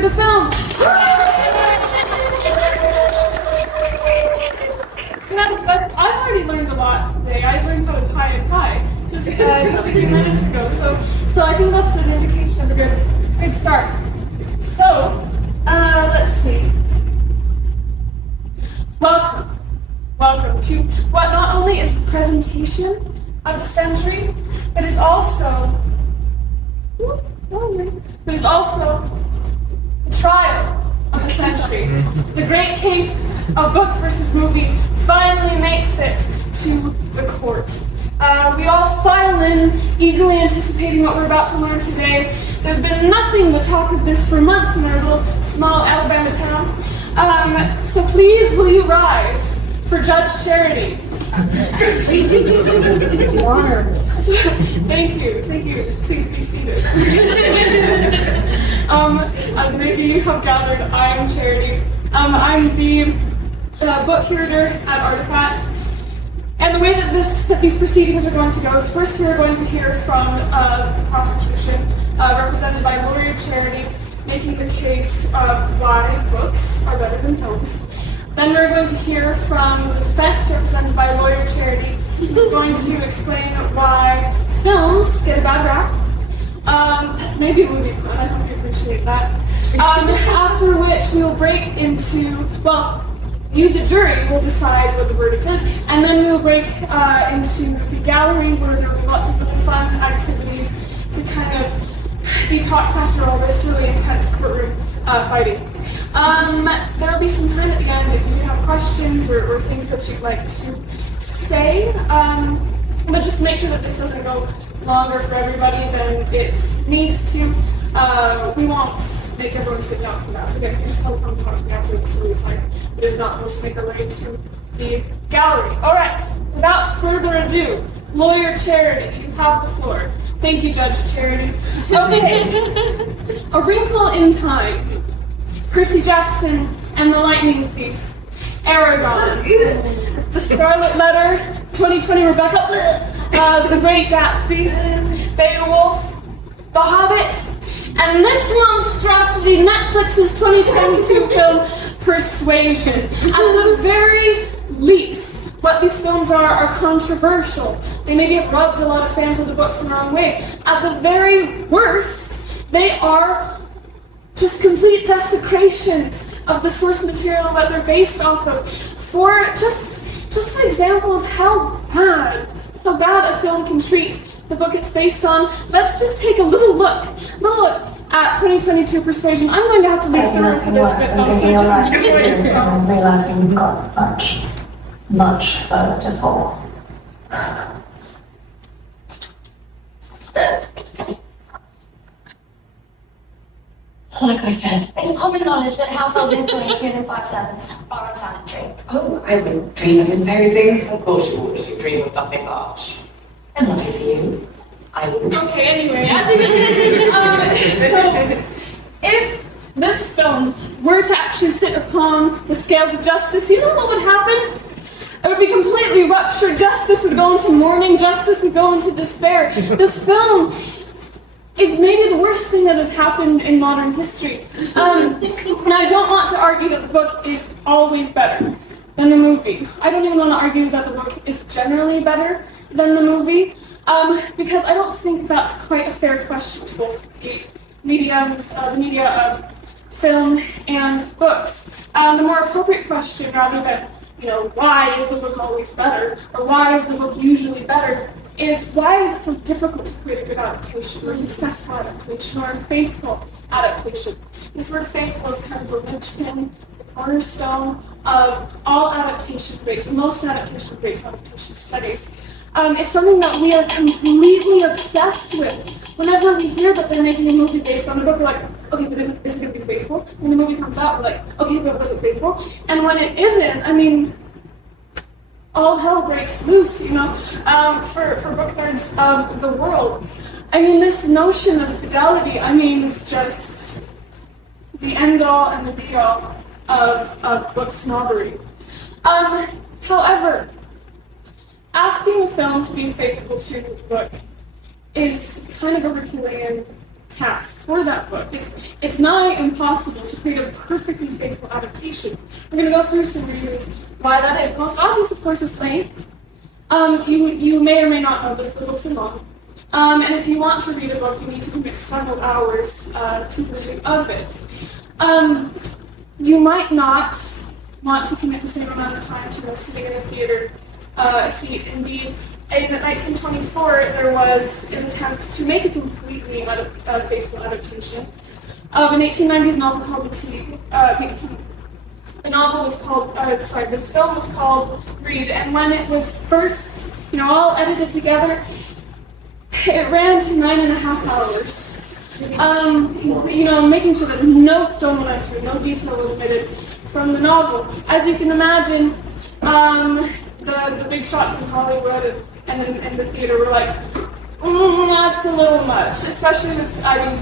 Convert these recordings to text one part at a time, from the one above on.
hear the film. I've already learned a lot today. I learned how to tie a tie just a few minutes ago. So I think that's an indication of a good start. So, let's see. Welcome to what not only is the presentation of the century, but is also the trial of the century. The great case of book versus movie finally makes it to the court. We all file in, eagerly anticipating what we're about to learn today. There's been nothing but talk of this for months in our little small Alabama town. So please, will you rise for Judge Charity? Thank you. Please be seated. As many of you have gathered, I am Charity. I'm the book curator at Artifacts. And the way that these proceedings are going to go is first we are going to hear from the prosecution, represented by lawyer Charity, making the case of why books are better than films. Then we're going to hear from the defense, represented by lawyer Charity, who's going to explain why films get a bad rap. That's maybe a movie plan, I hope you appreciate that. After which we will break into, you, the jury, will decide what the verdict is, and then we will break into the gallery where there will be lots of really fun activities to kind of detox after all this really intense courtroom fighting. There will be some time at the end if you do have questions or things that you'd like to say, but just make sure that this doesn't go longer for everybody than it needs to. We won't make everyone sit down for that. So again, if you just come and talk to me after this, really fine. But if not, we'll just make our way to the gallery. All right, without further ado, lawyer Charity, you have the floor. Thank you, Judge Charity. Okay, A Wrinkle in Time, Percy Jackson and the Lightning Thief, Aragon, The Scarlet Letter, 2020 Rebecca, The Great Gatsby, Beowulf, The Hobbit, and this monstrosity, Netflix's 2022 film, Persuasion. At the very least, what these films are controversial. They maybe have rubbed a lot of fans of the books the wrong way. At the very worst, they are just complete desecrations of the source material that they're based off of. For just an example of how bad a film can treat the book it's based on, let's just take a little look at 2022 Persuasion. I'm going to have to leave some room for this bit. And realizing you've got much further to fall. Like I said, it's common knowledge that households employing fewer than 5 servants are unsanitary. Oh, I would dream of imposing. Of course you would, you dream of nothing large. And lucky for you, I would. Okay, anyway, as you can see, so if this film were to actually sit upon the scales of justice, you know what would happen? It would be completely ruptured. Justice would go into mourning. Justice would go into despair. This film is maybe the worst thing that has happened in modern history. And I don't want to argue that the book is always better than the movie. I don't even want to argue that the book is generally better than the movie, because I don't think that's quite a fair question to both the media of film and books. The more appropriate question, rather than, why is the book always better, or why is the book usually better, is why is it so difficult to create a good adaptation, or a successful adaptation, or a faithful adaptation? This word faithful is kind of the linchpin, the cornerstone of all adaptation debates, or most adaptation debates, adaptation studies. It's something that we are completely obsessed with. Whenever we hear that they're making a movie based on the book, we're like, okay, but is it going to be faithful? When the movie comes out, we're like, okay, but was it faithful? And when it isn't, all hell breaks loose, for book nerds of the world. This notion of fidelity, is just the end-all and the be-all of book snobbery. However, asking a film to be faithful to the book is kind of a Herculean task for that book. It's nigh impossible to create a perfectly faithful adaptation. We're going to go through some reasons why that is. The most obvious, of course, is length. You may or may not know this, but books are long. And if you want to read a book, you need to commit several hours to the reading of it. You might not want to commit the same amount of time to sitting in a theater seat. Indeed, in 1924, there was an attempt to make a completely faithful adaptation of an 1890s novel called The novel was called, the film was called Read, and when it was first, all edited together, it ran to 9.5 hours. Making sure that no stone was entered, no detail was omitted from the novel. As you can imagine, the big shots in Hollywood and the theater were like, that's a little much, especially with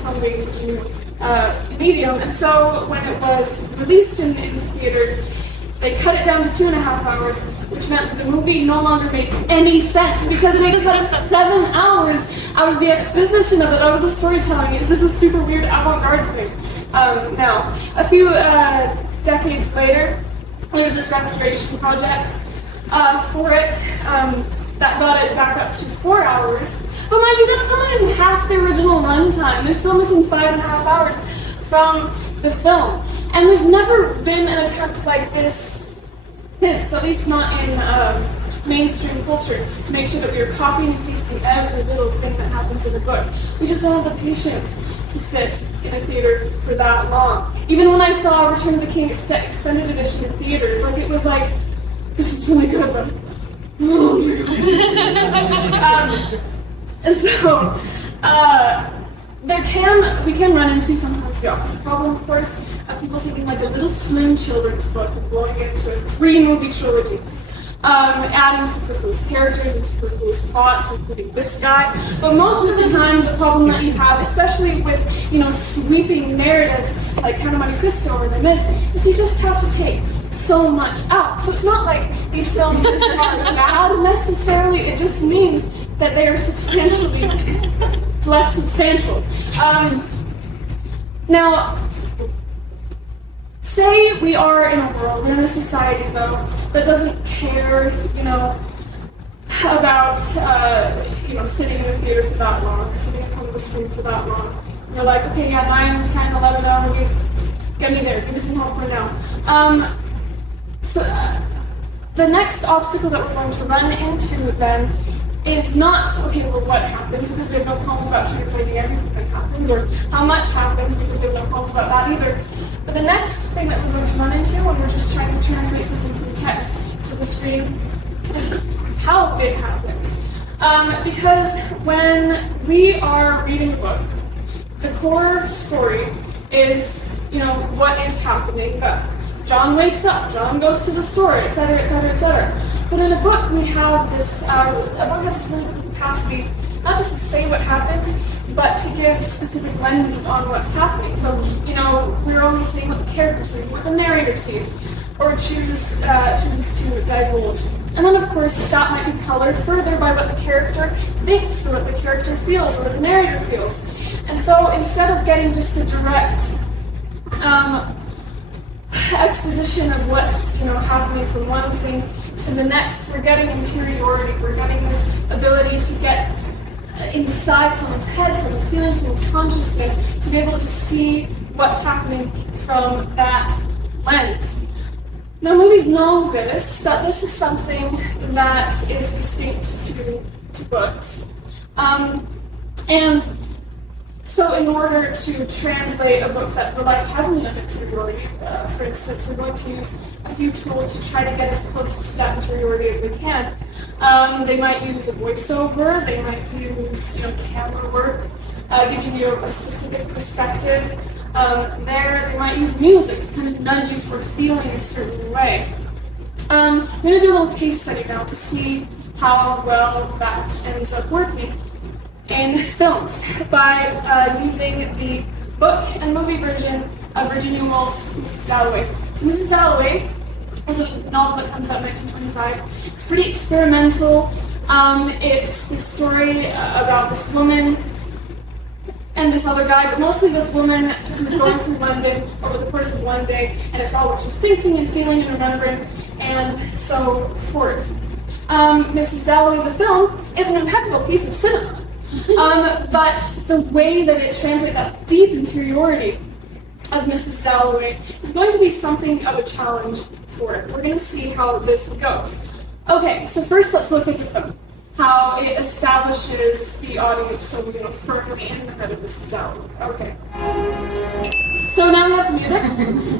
film being such a new medium. And so when it was released into theaters, they cut it down to 2.5 hours, which meant that the movie no longer made any sense because they cut 7 hours out of the exposition of it, out of the storytelling. It's just a super weird avant-garde thing. Now, a few decades later, there's this restoration project for it that got it back up to 4 hours. But mind you, that's still not even half the original runtime. They're still missing 5.5 hours from the film. And there's never been an attempt like this since, at least not in mainstream culture, to make sure that we are copying and pasting every little thing that happens in a book. We just don't have the patience to sit in a theater for that long. Even when I saw Return of the King extended edition in theaters, it was like, this is really good, but oh my god. And so, we can run into sometimes the opposite problem, of course, of people taking a little slim children's book and blowing it into a 3-movie trilogy, adding superfluous characters and superfluous plots, including this guy. But most of the time, the problem that you have, especially with sweeping narratives like Count of Monte Cristo or Les Mis, is you just have to take so much out. So it's not like these films are bad necessarily. It just means that they are substantially less substantial. Now, say we are in a world, we're in a society though, that doesn't care, about, sitting in a theater for that long, or sitting in front of a screen for that long. You're like, okay, yeah, 9, 10, 11 hour movies, get me there, give me some popcorn now. So the next obstacle that we're going to run into then is not, okay, well, what happens, because we have no qualms about translating everything that happens, or how much happens, because we have no qualms about that either. But the next thing that we're going to run into when we're just trying to translate something from text to the screen is how it happens. Because when we are reading a book, the core story is, what is happening. John wakes up, John goes to the store, etc., etc., etc. But in a book, we have this, a book has this really cool capacity, not just to say what happens, but to give specific lenses on what's happening. So, we're only seeing what the character sees, what the narrator sees, or chooses to divulge. And then, of course, that might be colored further by what the character thinks, or what the character feels, or what the narrator feels. And so, instead of getting just a direct exposition of what's happening from one thing to the next, we're getting interiority. We're getting this ability to get inside someone's head, someone's feelings, someone's consciousness, to be able to see what's happening from that lens. Now, movies know this, that this is something that is distinct to books. And so in order to translate a book that relies heavily on interiority, for instance, we're going to use a few tools to try to get as close to that interiority as we can. They might use a voiceover, they might use camera work, giving you a specific perspective. They might use music to kind of nudge you toward feeling a certain way. I'm going to do a little case study now to see how well that ends up working in films by using the book and movie version of Virginia Woolf's Mrs. Dalloway. So Mrs. Dalloway is a novel that comes out in 1925. It's pretty experimental. It's the story about this woman and this other guy, but mostly this woman who's going through London over the course of one day, and it's all what she's thinking and feeling and remembering, and so forth. Mrs. Dalloway, the film, is an impeccable piece of cinema, but the way that it translates that deep interiority of Mrs. Dalloway is going to be something of a challenge for it. We're going to see how this goes. Okay, so first let's look at the film, how it establishes the audience so we go firmly in the head of Mrs. Dalloway. Okay. So now we have some music,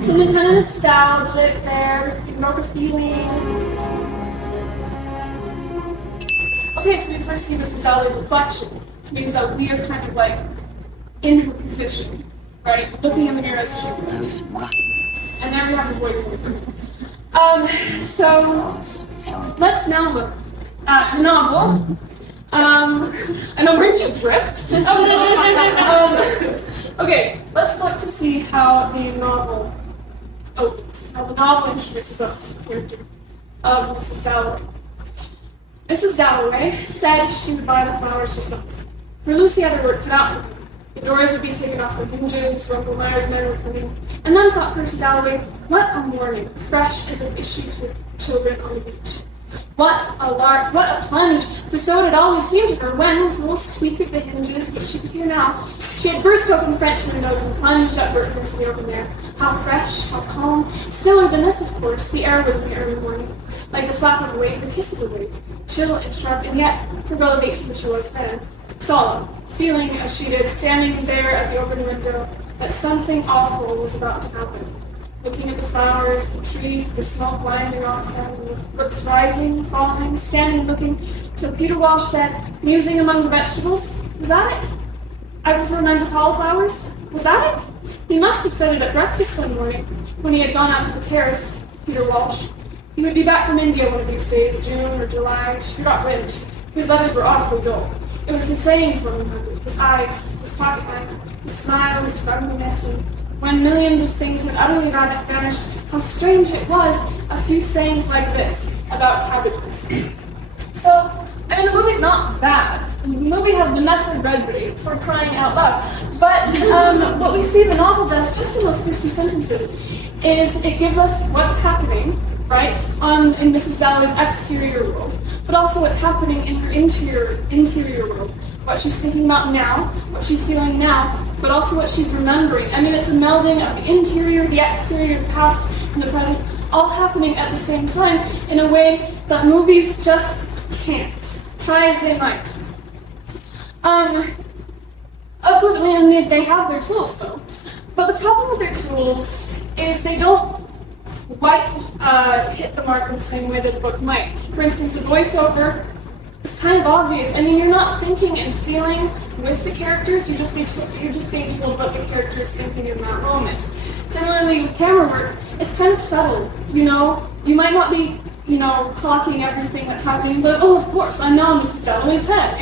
something kind of nostalgic there, evoke a feeling. Okay, so we first see Mrs. Dalloway's reflection, which means that we are kind of like in her position, right? Looking in the mirror as she was. And there we have her voiceover. So let's now look at the novel. I know we're too gripped. Okay, let's look to see how the novel opens, how the novel introduces us to the character of Mrs. Dalloway. Mrs. Dalloway said she would buy the flowers herself, for Lucy had her work cut out for her. The doors would be taken off their hinges, Uncle Myers' men were coming, and then thought Percy Dalloway, what a morning, fresh as if issued to children on the beach. What a lark, what a plunge, for so it had always seemed to her when, with a little squeak of the hinges, which she could hear now, she had burst open French windows and plunged upward into the open air. How fresh, how calm, stiller than this, of course, the air was in the early morning, like the flap of a wave, the kiss of a wave, chill and sharp, and yet, for a girl of 18 she was then, solemn, feeling as she did, standing there at the open window, that something awful was about to happen. Looking at the flowers, the trees, the smoke winding off them, the brooks rising, falling, standing and looking, till Peter Walsh said, musing among the vegetables, was that it? I prefer mine to cauliflowers. Was that it? He must have said it at breakfast one morning, when he had gone out to the terrace, Peter Walsh. He would be back from India one of these days, June or July, she forgot which. His letters were awfully dull. It was his sayings one remembered, his eyes, his pocket knife, his smile, his friendliness, and when millions of things had utterly vanished, how strange it was, a few sayings like this about cabbages. So, I mean, the movie's not bad. The movie has Vanessa Redgrave for crying out loud. But what we see the novel does, just in those first few sentences, is it gives us what's happening, right, in Mrs. Dalloway's exterior world, but also what's happening in her interior world. What she's thinking about now, what she's feeling now, but also what she's remembering. I mean, it's a melding of the interior, the exterior, the past, and the present, all happening at the same time in a way that movies just can't, try as they might. Of course, I mean, they have their tools, though. But the problem with their tools is they don't quite hit the mark in the same way that a book might. For instance, a voiceover, it's kind of obvious. I mean, you're not thinking and feeling with the characters, you're just being told what the character is thinking in that moment. Similarly, with camera work, it's kind of subtle, you know? You might not be, clocking everything that's happening, but oh, of course, I'm now in Mrs. Dalloway's head,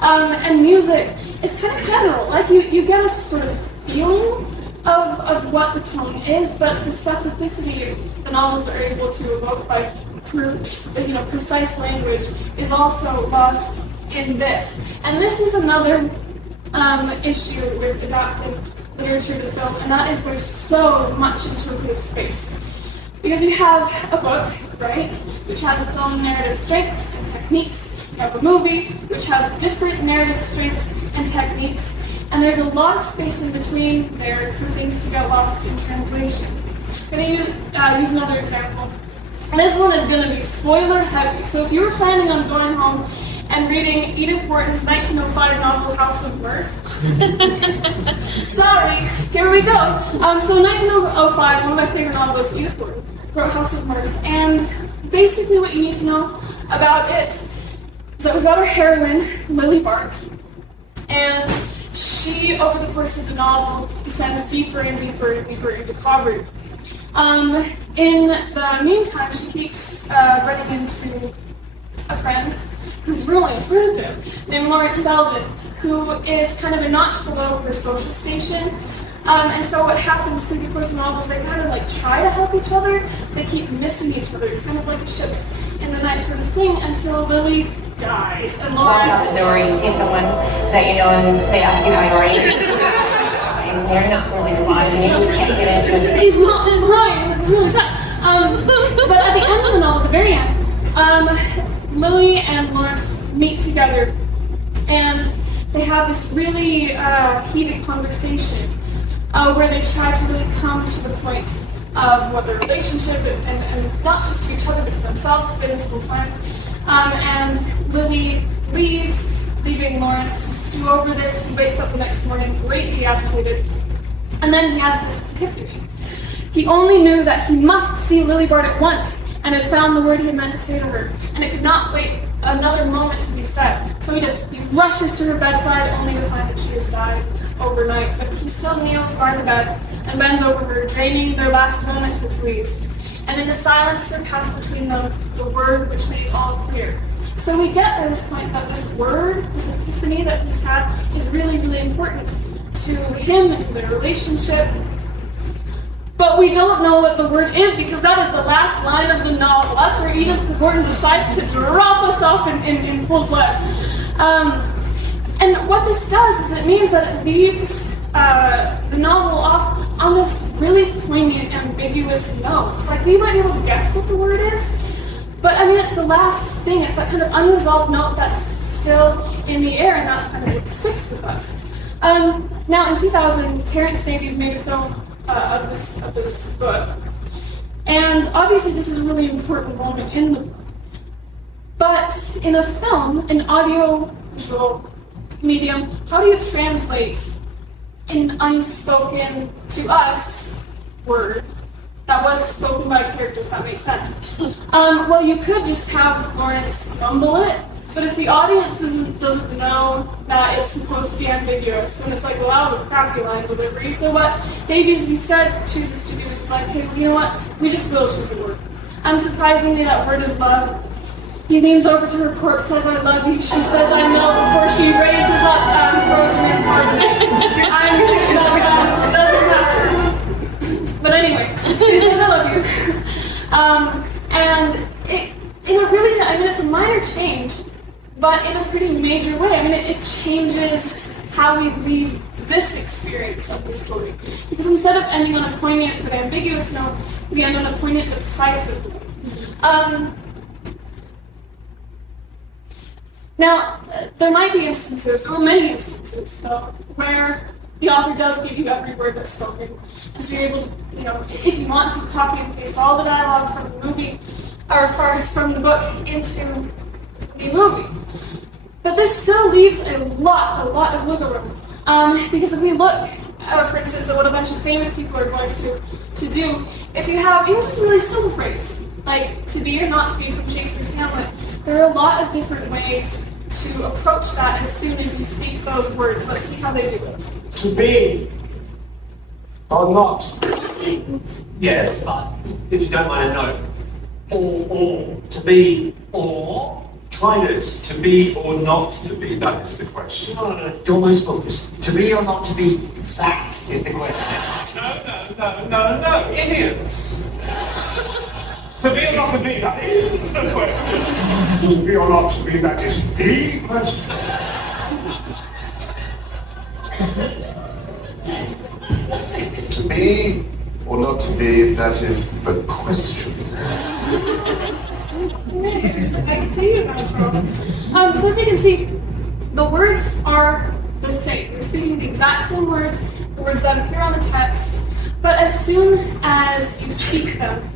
And music, it's kind of general. Like, you get a sort of feeling of what the tone is, but the specificity the novels are able to evoke by precise language is also lost in this. And this is another issue with adapting literature to film, and that is there's so much interpretive space. Because you have a book, right, which has its own narrative strengths and techniques. You have a movie, which has different narrative strengths and techniques. And there's a lot of space in between there for things to get lost in translation. I'm going to use another example. This one is going to be spoiler heavy. So if you were planning on going home and reading Edith Wharton's 1905 novel House of Mirth, sorry, here we go. So in 1905, one of my favorite novelists, Edith Wharton, wrote House of Mirth. And basically what you need to know about it is that we've got our heroine, Lily Bart, and she, over the course of the novel, descends deeper and deeper and deeper into poverty. In the meantime, she keeps running into a friend who's really attractive, named Lawrence Selden, who is kind of a notch below her social station. And so what happens through the course of the novel is they kind of like try to help each other, they keep missing each other. It's kind of like a ships in the night sort of thing until Lily dies. And Walk out Lawrence, the door, you see someone that you know, and they ask you how you are, and they're not really fine, and you just can't get into it. he's not flying. It's really sad. But at the end of the novel, at the very end, Lily and Lawrence meet together, and they have this really heated conversation where they try to really come to the point of what their relationship and not just to each other but to themselves has been this whole time. And Lily leaves, leaving Lawrence to stew over this. He wakes up the next morning greatly agitated, and then he has this epiphany. He only knew that he must see Lily Bard at once, and had found the word he had meant to say to her, and it could not wait another moment to be said. So he did. He rushes to her bedside, only to find that she has died overnight. But he still kneels by the bed and bends over her, draining their last moment with fleas. And in the silence there passed between them the word which made all clear. So we get at this point that this word, this epiphany that he's had, is really, really important to him and to their relationship. But we don't know what the word is because that is the last line of the novel. That's where Edith Wharton decides to drop us off in cold blood. And what this does is it means that it leaves the novel off on this really poignant, ambiguous note. Like, we might be able to guess what the word is, but I mean, it's the last thing. It's that kind of unresolved note that's still in the air, and that's kind of what sticks with us. Now, in 2000, Terrence Davies made a film of this book, and obviously this is a really important moment in the book. But in a film, an audio-visual medium, how do you translate an unspoken, to us, word that was spoken by a character, if that makes sense? Well, you could just have Lawrence mumble it, but if the audience doesn't know that it's supposed to be ambiguous, then it's like, well, that was a crappy line delivery. So what Davies instead chooses to do is like, hey, well, you know what? We just will choose a word. Unsurprisingly, that word is love. He leans over to her corpse, says, I love you. She says, I know, before she raises up and throws him in pardon. I'm doesn't matter. But anyway, he says, I love you. And it, in a really, I mean, it's a minor change, but in a pretty major way. I mean, it changes how we leave this experience of the story. Because instead of ending on a poignant but ambiguous note, we end on a poignant but decisive note. Now, there might be instances, or many instances, though, where the author does give you every word that's spoken. And so you're able to, you know, if you want to, copy and paste all the dialogue from the movie, or from the book into the movie. But this still leaves a lot of wiggle room. Because if we look, for instance, at what a bunch of famous people are going to do, if you have even just a really simple phrase, like to be or not to be from Shakespeare's Hamlet, there are a lot of different ways to approach that as soon as you speak those words. Let's see how they do it. To be or not to be. Yes, but if you don't mind a note, or to be, or Try this. To be or not to be, that is the question. no, Don't lose focus. To be or not to be, that is the question. no, idiots. To be or not to be, that is the question. To be or not to be, that is the question. To be or not to be, that is the question. I see you now, so as you can see, the words are the same. You're speaking the exact same words, the words that appear on the text, but as soon as you speak them,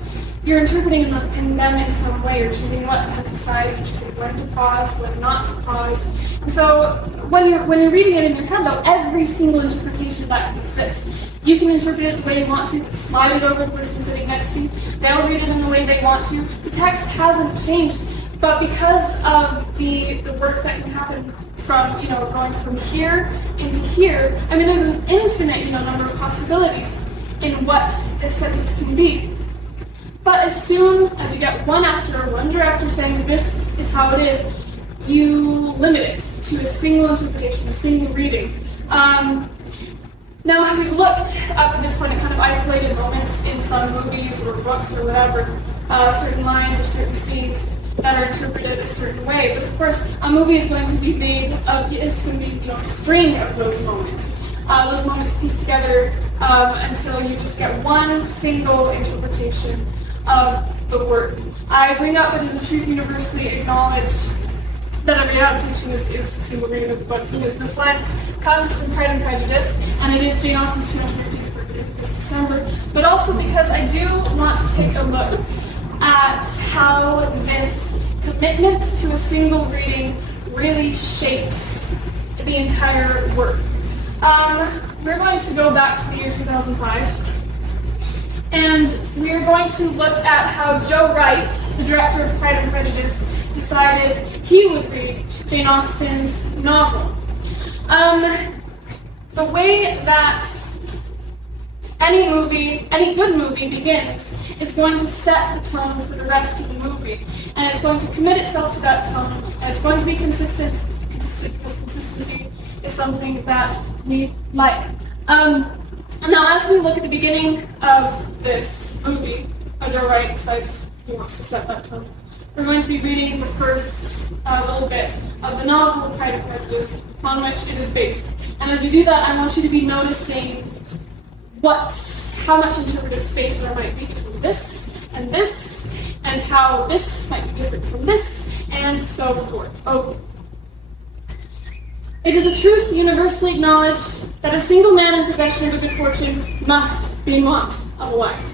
you're interpreting them in some way. You're choosing what to emphasize, you're choosing when to pause, when not to pause. And so when you're reading it in your head, though, every single interpretation that can exist. You can interpret it the way you want to, slide it over the person sitting next to you. They'll read it in the way they want to. The text hasn't changed, but because of the work that can happen from, going from here into here, I mean, there's an infinite, number of possibilities in what this sentence can be. But as soon as you get one actor or one director saying this is how it is, you limit it to a single interpretation, a single reading. Now, we've looked up at this point at kind of isolated moments in some movies or books or whatever, certain lines or certain scenes that are interpreted a certain way. But of course, a movie is going to be made of, it's going to be, a string of those moments. Those moments pieced together until you just get one single interpretation of the word. I bring up it as a truth universally acknowledged that every adaptation is a single reading of the book, because this line comes from Pride and Prejudice, and it is Jane Austen's 250th birthday this December, but also because I do want to take a look at how this commitment to a single reading really shapes the entire work. We're going to go back to the year 2005, and we're going to look at how Joe Wright, the director of Pride and Prejudice, decided he would read Jane Austen's novel. The way that any movie, any good movie begins is going to set the tone for the rest of the movie, and it's going to commit itself to that tone, and it's going to be consistent because consistency is something that we like. Now, as we look at the beginning of this movie, Joe Wright decides he wants to set that tone. We're going to be reading the first little bit of the novel Pride and Prejudice, upon which it is based. And as we do that, I want you to be noticing how much interpretive space there might be between this, and how this might be different from this, and so forth. Okay. It is a truth universally acknowledged that a single man in possession of a good fortune must be in want of a wife.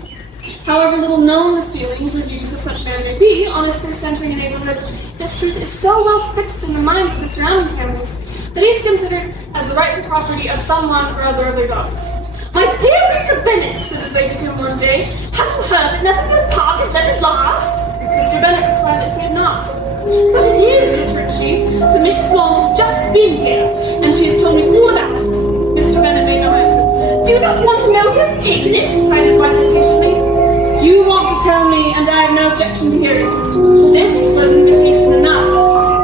However little known the feelings or views of such man may be on his first entering a neighborhood, this truth is so well fixed in the minds of the surrounding families that he is considered as the rightful property of someone or other of their daughters. "My dear Mr. Bennet," said his lady to him one day, "have you heard that Netherfield Park is let at last?" Mr. Bennet replied that he had not. "But it is," returned she, "for Mrs. Long has just been here, and she has told me all about it." Mr. Bennet made no answer. "Do you not want to know who has taken it?" cried his wife impatiently. "You want to tell me, and I have no objection to hearing it. This was invitation enough.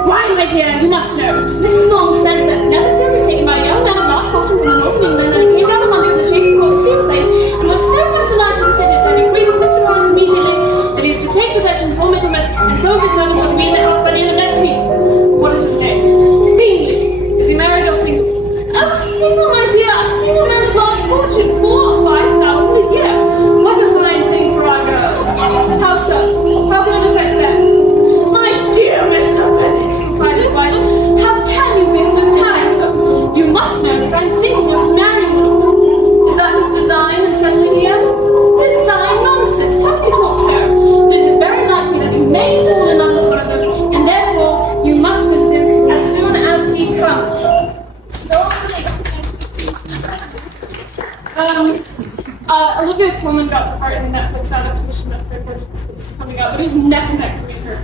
Why, my dear, you must know. Mrs. Long says that Netherfield was taken by a young man of large fortune from the north of England, and he came down to London in the chaise before to see the place, and was so much delighted with it that he agreed with Mr. Morris immediately that he is to take possession before Michaelmas, and so his servants will be in the house by the end of next week. What is his name?" "Bingley. Is he married or single?" "Oh, single, my dear, a single man of large fortune, 4,000 or 5,000 a year. What a fine thing for our girls. How so? How can it affect them?" "My dear Mr. Bennet," replied his wife, "how can you be so tiresome? You must know that I'm thinking of marrying one of them. Is that his design in settling here?" "Design? Nonsense! How can you talk so? But it is very likely that you may fall in love with one of them, and therefore you must visit him as soon as he comes." Olivia Colman got the part in the Netflix adaptation that is coming out, but it was neck and neck with her.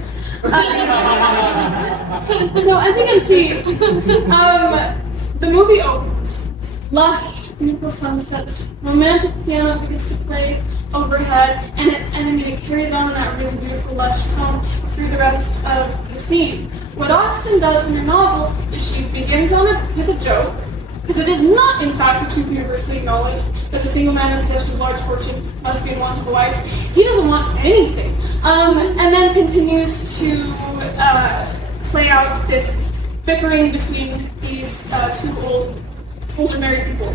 So as you can see, the movie opens. Lush, beautiful sunsets, romantic piano begins to play overhead, and it carries on in that really beautiful lush tone through the rest of the scene. What Austen does in her novel is she begins with a joke, because it is not, in fact, a truth universally acknowledged that a single man in possession of large fortune must be in want of a wife. He doesn't want anything. And then continues to play out this bickering between these two older married people.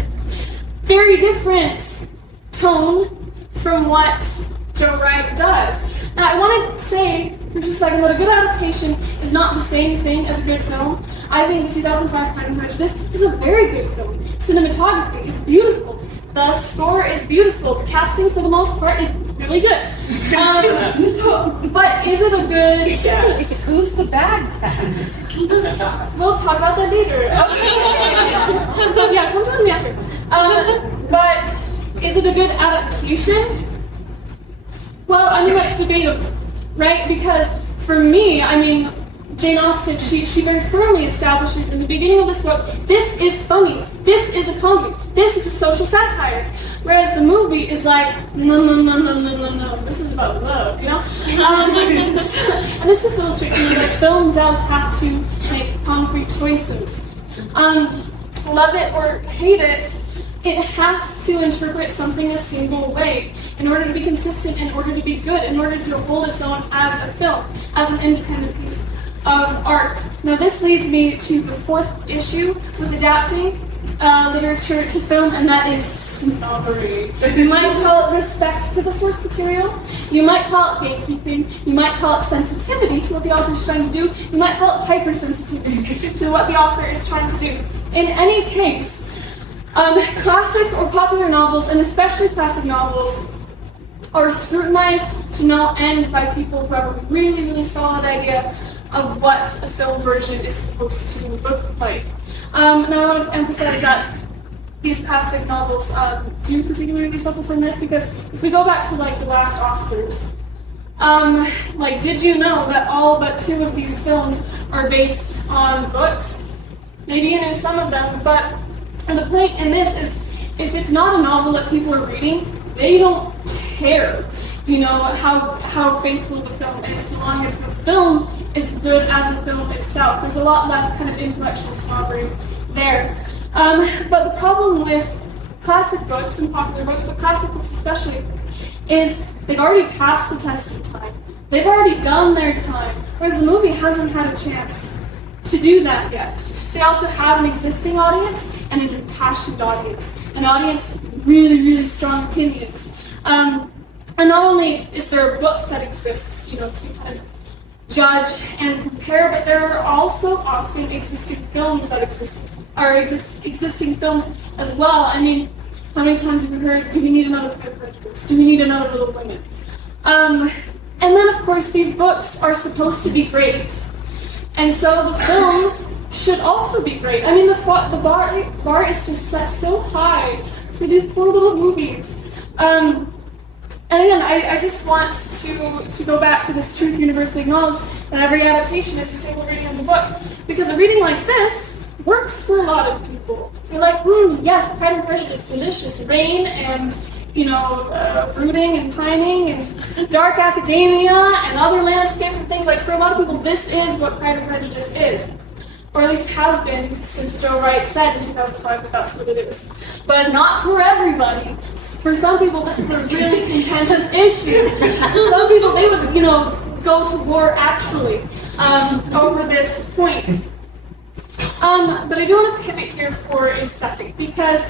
Very different tone from what Joe Wright does. Now, I want to say for just a second that a good adaptation is not the same thing as a good film. I think the 2005 Pride and Prejudice is a very good film. Cinematography is beautiful. The score is beautiful. The casting, for the most part, is really good. But is it a good? Yes. Who's the bad guy? We'll talk about that later. Yeah, come join me after. But is it a good adaptation? Well, I mean, that's debatable, right? Because for me, I mean, Jane Austen, she very firmly establishes in the beginning of this book, this is funny, this is a comedy, this is a social satire. Whereas the movie is like, no, this is about love, you know? And this just illustrates to me that film does have to make concrete choices. Love it or hate it, it has to interpret something a single way in order to be consistent, in order to be good, in order to hold its own as a film, as an independent piece of art. Now this leads me to the fourth issue with adapting literature to film, and that is snobbery. You might call it respect for the source material, you might call it gatekeeping, you might call it sensitivity to what the author is trying to do, you might call it hypersensitivity to what the author is trying to do. In any case, classic or popular novels, and especially classic novels, are scrutinized to no end by people who have a really, really solid idea of what a film version is supposed to look like. And I want to emphasize that these classic novels do particularly suffer from this, because if we go back to like the last Oscars, like, did you know that all but 2 of these films are based on books? Maybe you knew some of them, but the point in this is, if it's not a novel that people are reading, they don't care, you know, how faithful the film is, so long as the film is good as a film itself. There's a lot less kind of intellectual snobbery there. But the problem with classic books and popular books, but classic books especially, is they've already passed the test of time. They've already done their time, whereas the movie hasn't had a chance to do that yet. They also have an existing audience and an impassioned audience, an audience with really, really strong opinions. And not only is there a book that exists, you know, to kind of judge and compare, but there are also often existing films that existing films as well. I mean, how many times have you heard, do we need another Pride and Prejudice? Do we need another Little Women? And then, of course, these books are supposed to be great. And so the films should also be great. I mean, the bar is just set so high for these poor little movies. And again, I just want to go back to this truth universally acknowledged that every adaptation is a single reading of the book. Because a reading like this works for a lot of people. They're like, yes, Pride and Prejudice, delicious, rain and, you know, brooding and pining and dark academia and other landscapes and things. Like, for a lot of people, this is what Pride and Prejudice is. Or at least has been since Joe Wright said in 2005 that that's what it is. But not for everybody. For some people, this is a really contentious issue. Some people, they would, you know, go to war actually over this point. But I do want to pivot here for a second, because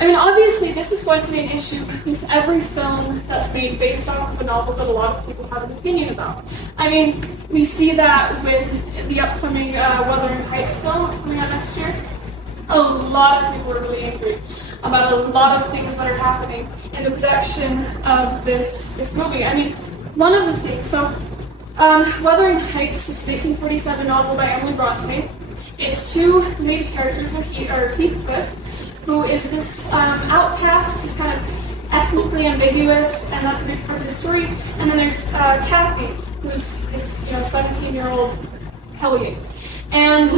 I mean, obviously, this is going to be an issue with every film that's made based on a novel that a lot of people have an opinion about. I mean, we see that with the upcoming Wuthering Heights film that's coming out next year. A lot of people are really angry about a lot of things that are happening in the production of this movie. I mean, one of the things, so Wuthering Heights is an 1847 novel by Emily Bronte. Its 2 lead characters are Heathcliff, who is this outcast. He's kind of ethnically ambiguous, and that's a big part of the story. And then there's Kathy, who's this 17-year-old hellion. And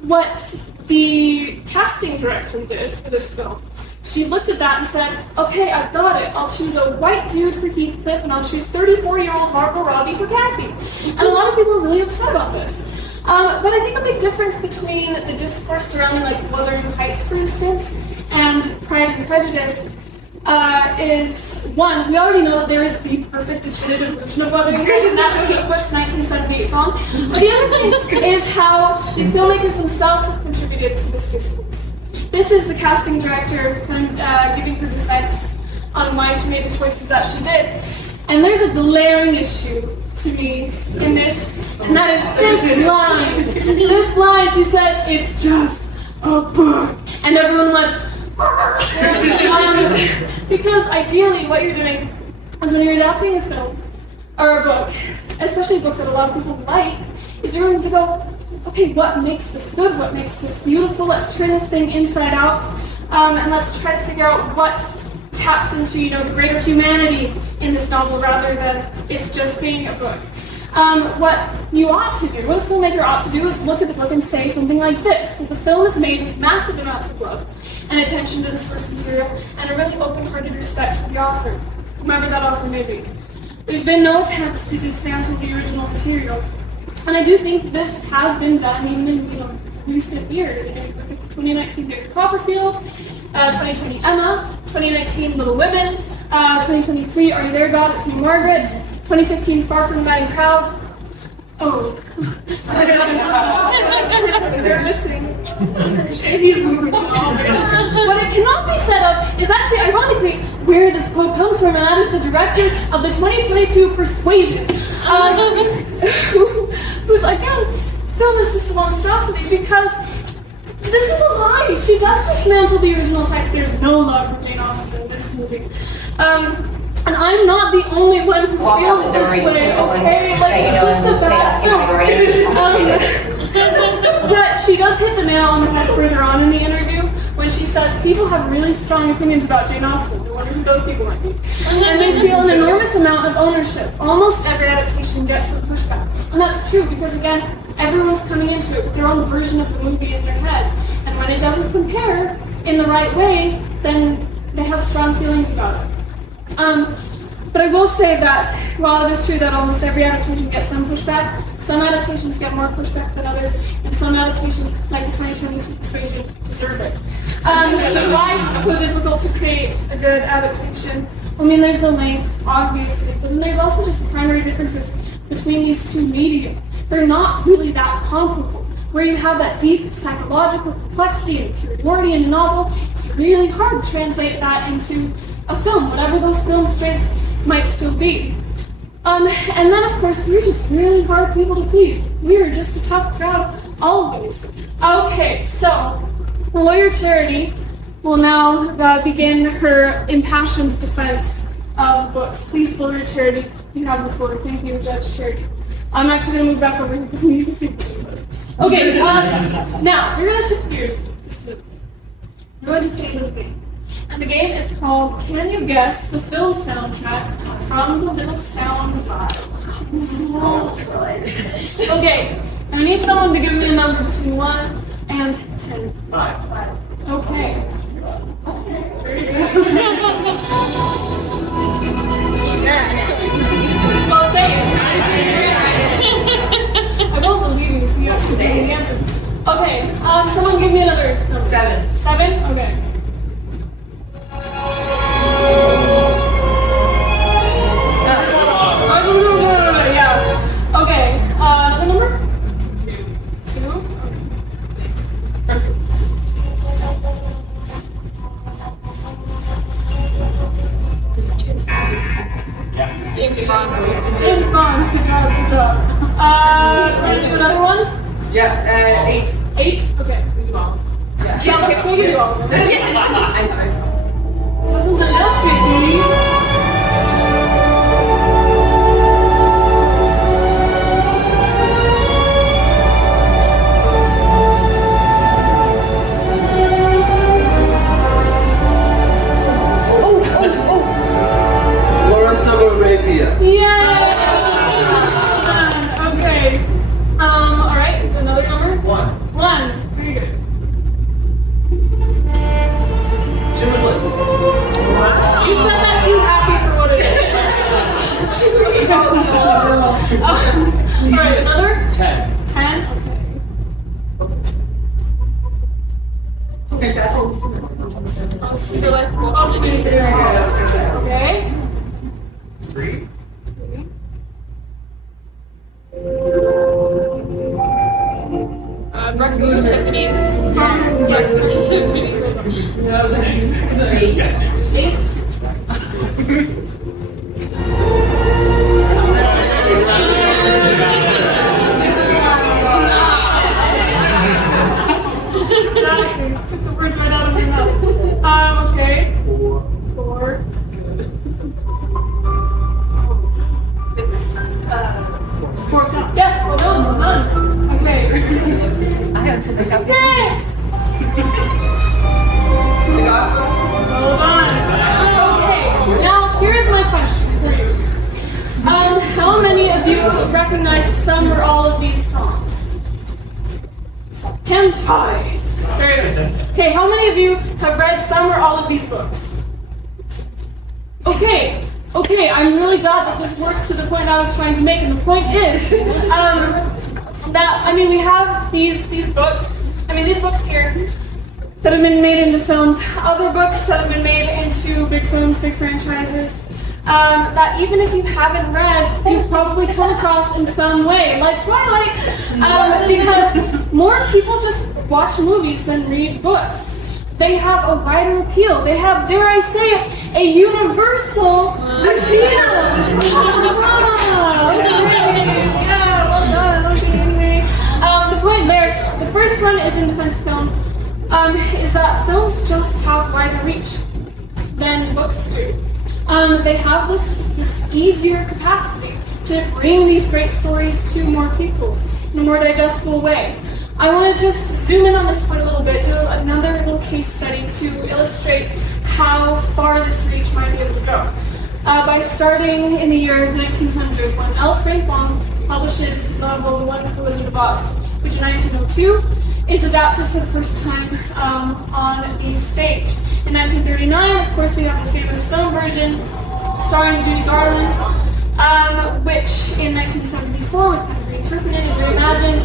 what the casting director did for this film, she looked at that and said, okay, I've got it. I'll choose a white dude for Heathcliff, and I'll choose 34-year-old Margot Robbie for Kathy. And a lot of people are really upset about this. But I think a big difference between the discourse surrounding like Wuthering Heights, for instance, and Pride and Prejudice is, one, we already know that there is the perfect definitive version of Wuthering Heights, and that's Kate Bush's 1978 song. But the other thing is how the filmmakers themselves have contributed to this discourse. This is the casting director kind of giving her defense on why she made the choices that she did. And there's a glaring issue to me in this, and that is this line. This line, she says, it's just a book. And everyone went, because ideally what you're doing is when you're adapting a film or a book, especially a book that a lot of people like, is you're going to go, okay, what makes this good? What makes this beautiful? Let's turn this thing inside out, and let's try to figure out what taps into, the greater humanity in this novel rather than it's just being a book. What you ought to do, what a filmmaker ought to do, is look at the book and say something like this: that the film is made with massive amounts of love and attention to the source material and a really open-hearted respect for the author, whomever that author may be. There's been no attempt to dismantle the original material. And I do think this has been done, even in recent years. And look at the 2019 David Copperfield, 2020 Emma, 2019 Little Women, 2023 Are You There, God? It's Me, Margaret, 2015 Far From the Madding Crowd. Oh. They're listening. What it cannot be said of is actually, ironically, where this quote comes from, and that is the director of the 2022 Persuasion, who's, again, film is just a monstrosity because this is a lie. She does dismantle the original text. There's no love for Jane Austen in this movie. And I'm not the only one who feels this way, okay? Like, it's just a bad film. But she does hit the nail on the head further on in the interview when she says people have really strong opinions about Jane Austen. I wonder who those people might be. And they feel an enormous amount of ownership. Almost every adaptation gets some pushback. And that's true because, again, everyone's coming into it with their own version of the movie in their head. And when it doesn't compare in the right way, then they have strong feelings about it. But I will say that while it is true that almost every adaptation gets some pushback, some adaptations get more pushback than others, and some adaptations, like the 2022 Persuasion, deserve it. So why is it so difficult to create a good adaptation? I mean, there's the length, obviously, but then there's also just the primary differences between these two media. They're not really that comparable. Where you have that deep psychological complexity and interiority in a novel, it's really hard to translate that into a film, whatever those film strengths might still be. And then, of course, we're just really hard people to please. We're just a tough crowd, always. Okay, so Lawyer Charity will now begin her impassioned defense of books. Please, Lawyer Charity, you have the floor. Thank you, Judge Charity. I'm actually going to move back over here because we need to see what this says. Okay, now, we're going to shift gears just a little bit. We're going to play a little game. And the game is called Can You Guess the Film Soundtrack from the Little Sound Files. Okay, I need someone to give me a number between 1 and 10. 5. Okay. Very good. Well, say it. I won't believe you until you actually give me the answer. Okay, someone give me another number. 7. 7? Okay. Yeah. Okay. Another number? 2. Okay. James Bond. James Bond. Good job. Good job. Can we do another one? Yeah, 8. 8? Okay. Yeah, we can do all of them. Yes. This one's a little tricky. Lawrence of Arabia. Yeah. Okay. All right. Another number. 1. 1. Very good. Schindler's List. You said that too happy for what it is. All right. Another. 10. 10. Okay. Super Life of Walter Okay. Mitty. Okay. 3. Breakfast at Tiffany's. Breakfast at Tiffany's. 8. Exactly. Took the words right out of my mouth. Okay. 4. It's 4 stop. Yes, well done. Okay. I haven't said this out 6. Well done. Okay. Now here's my question for you. How many of you recognize some or all of these songs? Hands high. Very nice. Okay, how many of you have read some or all of these books? Okay, I'm really glad that this worked to the point I was trying to make, and the point is that, I mean, we have these books, I mean, these books here that have been made into films, other books that have been made into big films, big franchises, that even if you haven't read, you've probably come across in some way, like Twilight, because more people just watch movies than read books. They have a wider appeal. They have, dare I say it, a universal appeal. The point there, the first one is in defense film, is that films just have wider reach than books do. They have this easier capacity to bring these great stories to more people in a more digestible way. I want to just zoom in on this point a little bit, do another little case study to illustrate how far this reach might be able to go. By starting in the year 1900, when L. Frank Baum publishes his novel The Wonderful Wizard of Oz, which in 1902 is adapted for the first time on the stage. In 1939, of course, we have the famous film version starring Judy Garland, which in 1974 was kind of reinterpreted and reimagined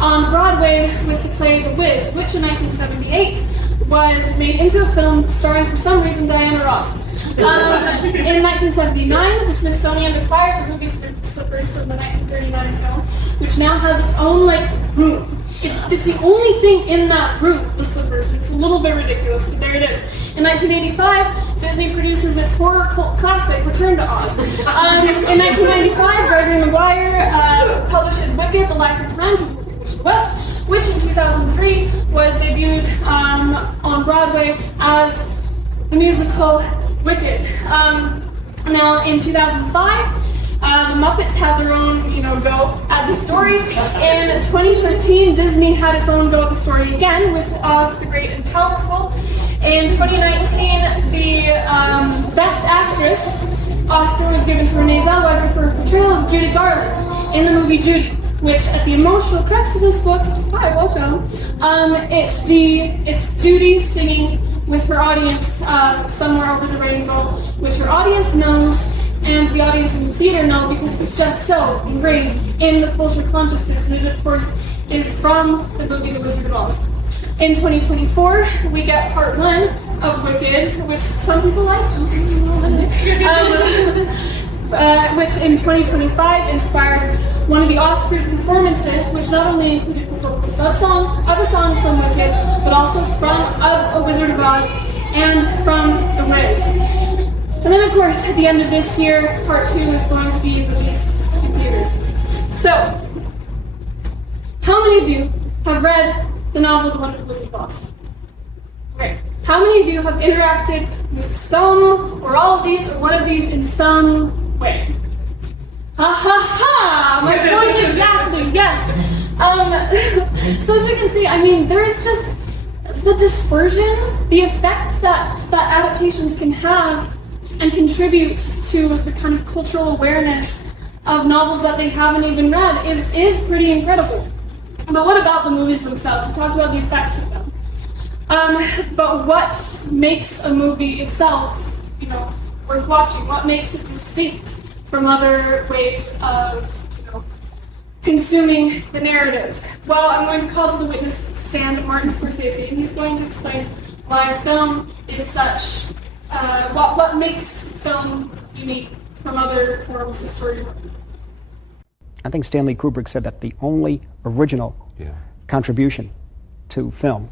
on Broadway with the play The Wiz, which in 1978 was made into a film starring, for some reason, Diana Ross. In 1979, the Smithsonian acquired the movie Slippers from the 1939 film, which now has its own room. It's the only thing in that room, the Slippers. It's a little bit ridiculous, but there it is. In 1985, Disney produces its horror cult classic, Return to Oz. In 1995, Gregory Maguire publishes Wicked, The Life and Times of the Wicked Witch of the West, which in 2003 was debuted on Broadway as the musical Wicked. Now, in 2005, the Muppets had their own, go at the story. In 2013, Disney had its own go at the story again with Oz the Great and Powerful. In 2019, the Best Actress Oscar was given to Renee Zellweger for her portrayal of Judy Garland in the movie Judy, which at the emotional crux of this book, hi, welcome, it's Judy singing with her audience somewhere over the rainbow, which her audience knows and the audience in the theater know because it's just so ingrained in the cultural consciousness, and it of course is from the movie The Wizard of Oz. In 2024, we get part 1 of Wicked, which some people like, which in 2025 inspired one of the Oscars performances, which not only included performances of a song from Wicked, but also of A Wizard of Oz and from The Wiz. And then, of course, at the end of this year, part 2 is going to be released in theaters. So, how many of you have read the novel The Wonderful Wizard of Oz? Okay. How many of you have interacted with some, or all of these, or one of these in some way? Ha ha ha! My point exactly, yes! So as we can see, I mean, there is just the dispersion, the effect that adaptations can have and contribute to the kind of cultural awareness of novels that they haven't even read is pretty incredible. But what about the movies themselves? We talked about the effects of them. But what makes a movie itself, worth watching? What makes it distinct from other ways of, consuming the narrative? Well, I'm going to call to the witness stand Martin Scorsese, and he's going to explain why film is such, what makes film unique from other forms of storytelling. I think Stanley Kubrick said that the only original contribution to film,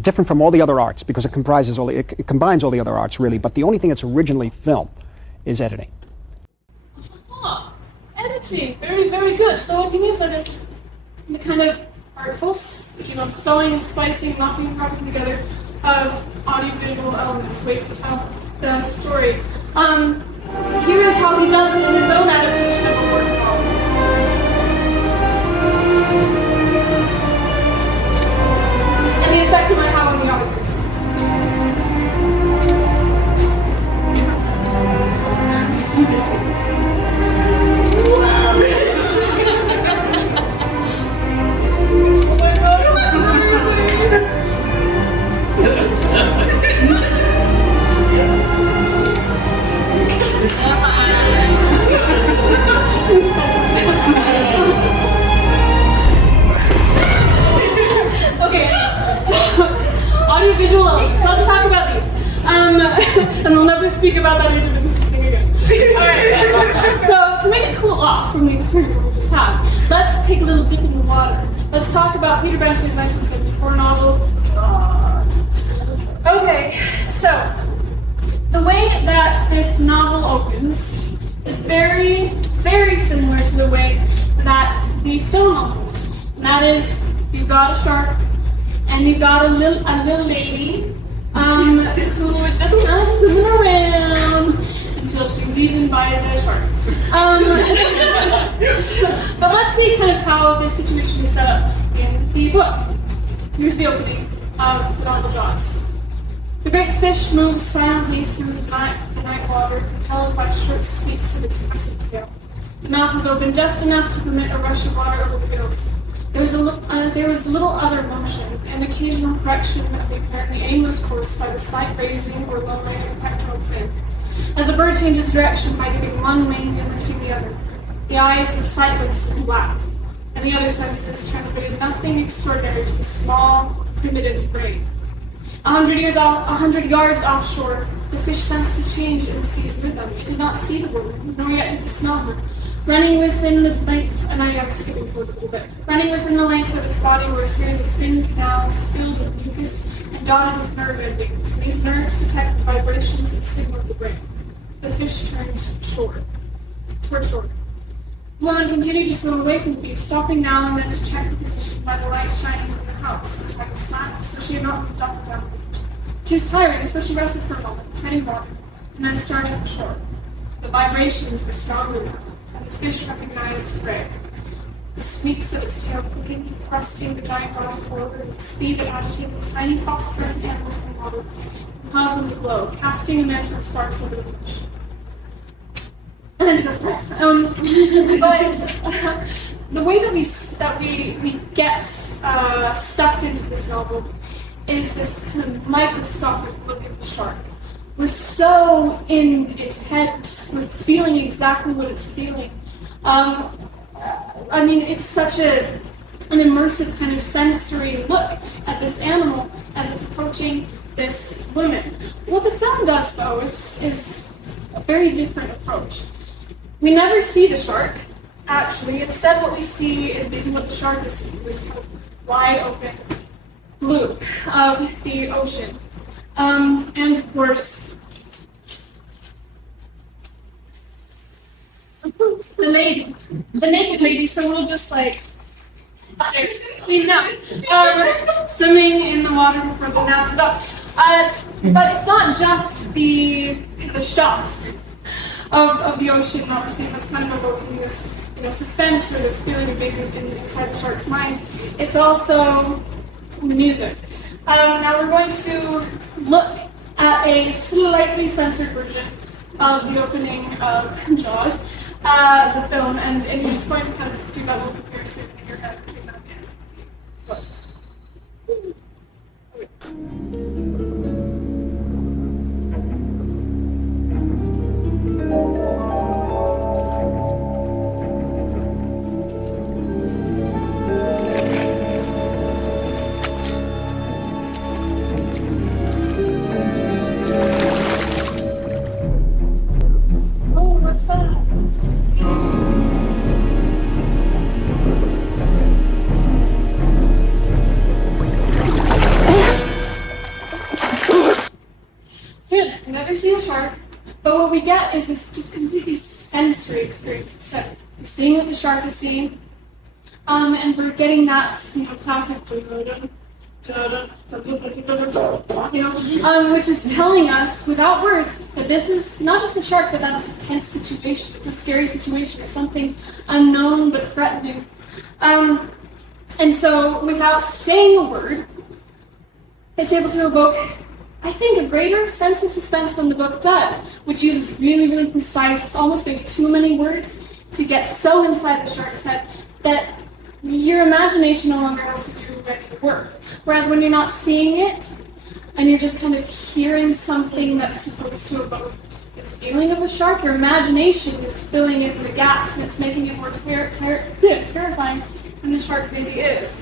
different from all the other arts, because it combines all the other arts really, but the only thing that's originally film is editing. Editing, very, very good. So what he means by this is the kind of artful, sewing and spicing, knocking properly together of audiovisual elements, ways to tell the story. Here is how he does it in his own adaptation of a work novel. And the effect it might have on the audience. off from the experience we just had. Let's take a little dip in the water. Let's talk about Peter Benchley's 1974 novel, Jaws. Okay, so the way that this novel opens is very, very similar to the way that the film opens. And that is, you've got a shark, and you've got a little lady who is just kind of swimming around until she's eaten by the shark. But let's see kind of how this situation is set up in the book. Here's the opening of the novel Jaws. The great fish moves silently through the night water, propelled by short sweeps of its crescent tail. The mouth was open just enough to permit a rush of water over the gills. There was little other motion, an occasional correction of the apparently aimless course by the slight raising or lowering of the pectoral fin. As a bird changes direction by dipping one wing and lifting the other, the eyes were sightless and black, and the other senses transmitted nothing extraordinary to the small, primitive brain. 100 yards offshore, the fish sensed a change in the sea's rhythm. It did not see the woman, nor yet did it smell her. Running within the length, and I'm skipping forward a little bit. Running within the length of its body were a series of thin canals filled with mucus and dotted with nerve endings. And these nerves detect the vibrations that signal the brain. The fish turned toward shore. The woman continued to swim away from the beach, stopping now and then to check the position by the light shining from the house. The tide was slanting, so she had not moved up and down the beach. She was tiring, so she rested for a moment, treading water, and then started for shore. The vibrations were stronger now, and the fish recognized prey. The sweeps of its tail quickened, thrusting the giant body forward with speed that agitated the tiny phosphorescent animals in the water and caused them to glow, casting immense sparks over the fish. But the way that we get sucked into this novel is this kind of microscopic look at the shark. We're so in its head, we're feeling exactly what it's feeling. I mean, it's such an immersive kind of sensory look at this animal as it's approaching this woman. What the film does, though, is a very different approach. We never see the shark, actually. Instead, what we see is maybe what the shark is seeing, this kind of wide open blue of the ocean. And of course, the naked lady, so we'll just clean up, swimming in the water before the nap is up. But it's not just the shot of the ocean that we're seeing that's kind of evoking this, suspense or this feeling of being inside the shark's mind. It's also the music. Now we're going to look at a slightly censored version of the opening of Jaws, the film, and you're just going to kind of do that little comparison in your head between that and but what we get is this just completely sensory experience instead. We're seeing what the shark is seeing, and we're getting that, classic, which is telling us without words that this is not just the shark, but that it's a tense situation. It's a scary situation. It's something unknown but threatening. And so, without saying a word, it's able to evoke, I think, a greater sense of suspense than the book does, which uses really, really precise, almost maybe too many words to get so inside the shark's head that your imagination no longer has to do any work. Whereas when you're not seeing it, and you're just kind of hearing something that's supposed to evoke the feeling of a shark, your imagination is filling in the gaps, and it's making it more terrifying than the shark really is.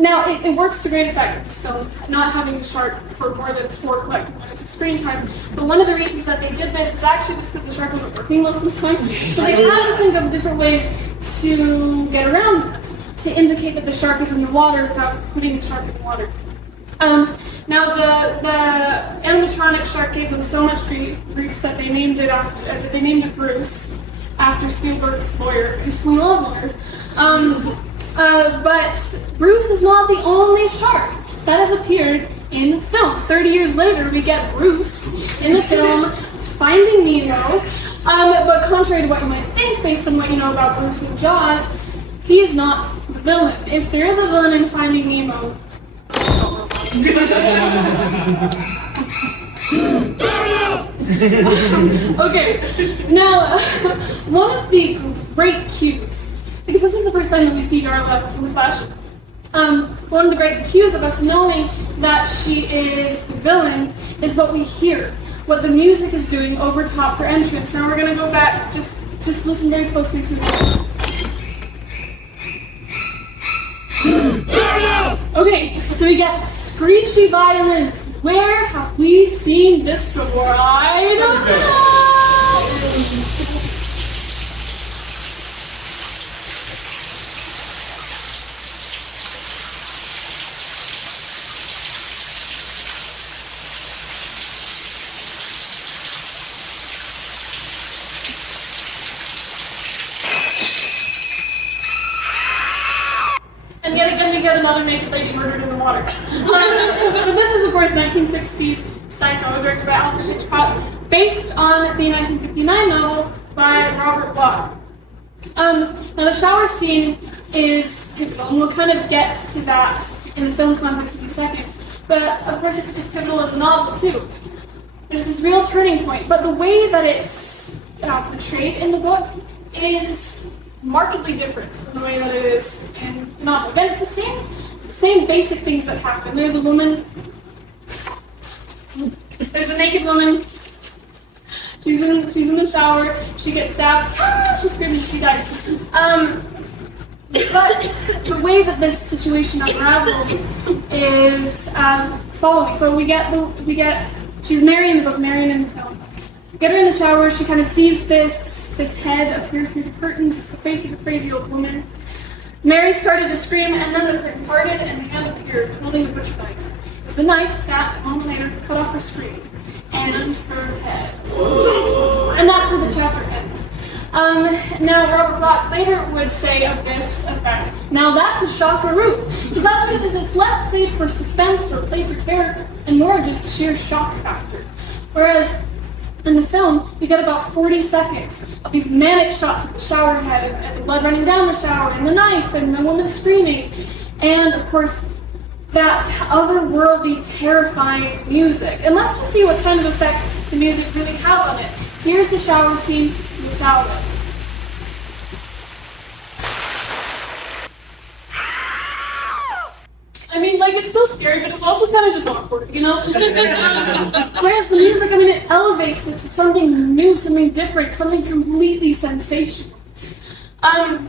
Now, it works to great effect in this film, not having the shark for more than 4 collective minutes of screen time. But one of the reasons that they did this is actually just because the shark wasn't working most of the time. So they had to think of different ways to get around that, to indicate that the shark is in the water without putting the shark in the water. Now, the animatronic shark gave them so much grief that they named it Bruce, after Spielberg's lawyer, because we love lawyers. But Bruce is not the only shark that has appeared in the film. 30 years later, we get Bruce in the film Finding Nemo. But contrary to what you might think, based on what you know about Bruce in Jaws, he is not the villain. If there is a villain in Finding Nemo, okay, now, one of the great cues, because this is the first time that we see Darla in the flesh, one of the great cues of us knowing that she is the villain is what we hear, what the music is doing over top her entrance. Now we're going to go back, just listen very closely to it. Okay, so we get screechy violins. Where have we seen this before? I don't know. And yet again, we get another naked lady murdered in the water. But this is, of course, 1960s Psycho, directed by Alfred Hitchcock, based on the 1959 novel by Robert Bloch. Now, the shower scene is pivotal, and we'll kind of get to that in the film context in a second. But, of course, it's pivotal in the novel, too. There's this real turning point, but the way that it's portrayed in the book is markedly different from the way that it is in the novel. Again, it's the same basic things that happen. There's a woman, there's a naked woman, she's in the shower, she gets stabbed, she screams, she dies. But the way that this situation unravels is as following. So we get she's Mary in the book, Marion in the film. We get her in the shower, she kind of sees this head appear through the curtains. It's the face of a crazy old woman. Mary started to scream, and then the curtain parted, and the hand appeared, holding a butcher knife. It was the knife that, a moment later, cut off her scream and her head. And that's where the chapter ends. Now, Robert Bloch later would say of this effect, now that's a shockaroo. Because that's what it is. It's less played for suspense or played for terror, and more just sheer shock factor. Whereas in the film, we get about 40 seconds of these manic shots of the shower head and the blood running down the shower and the knife and the woman screaming. And, of course, that otherworldly, terrifying music. And let's just see what kind of effect the music really has on it. Here's the shower scene without it. I mean, like, it's still scary, but it's also kind of just awkward, you know? Whereas the music, I mean, it elevates it to something new, something different, something completely sensational. And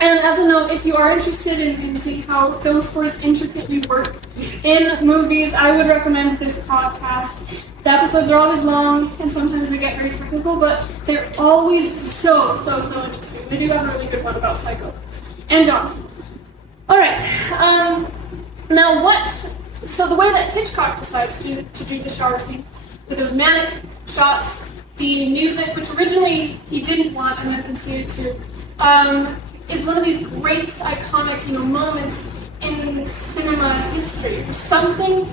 as a note, if you are interested in seeing how film scores intricately work in movies, I would recommend this podcast. The episodes are always long, and sometimes they get very technical, but they're always so interesting. They do have a really good one about Psycho. And Jaws. All right. Now so the way that Hitchcock decides to do the shower scene, with those manic shots, the music, which originally he didn't want and then conceded to, is one of these great iconic, moments in cinema history. Something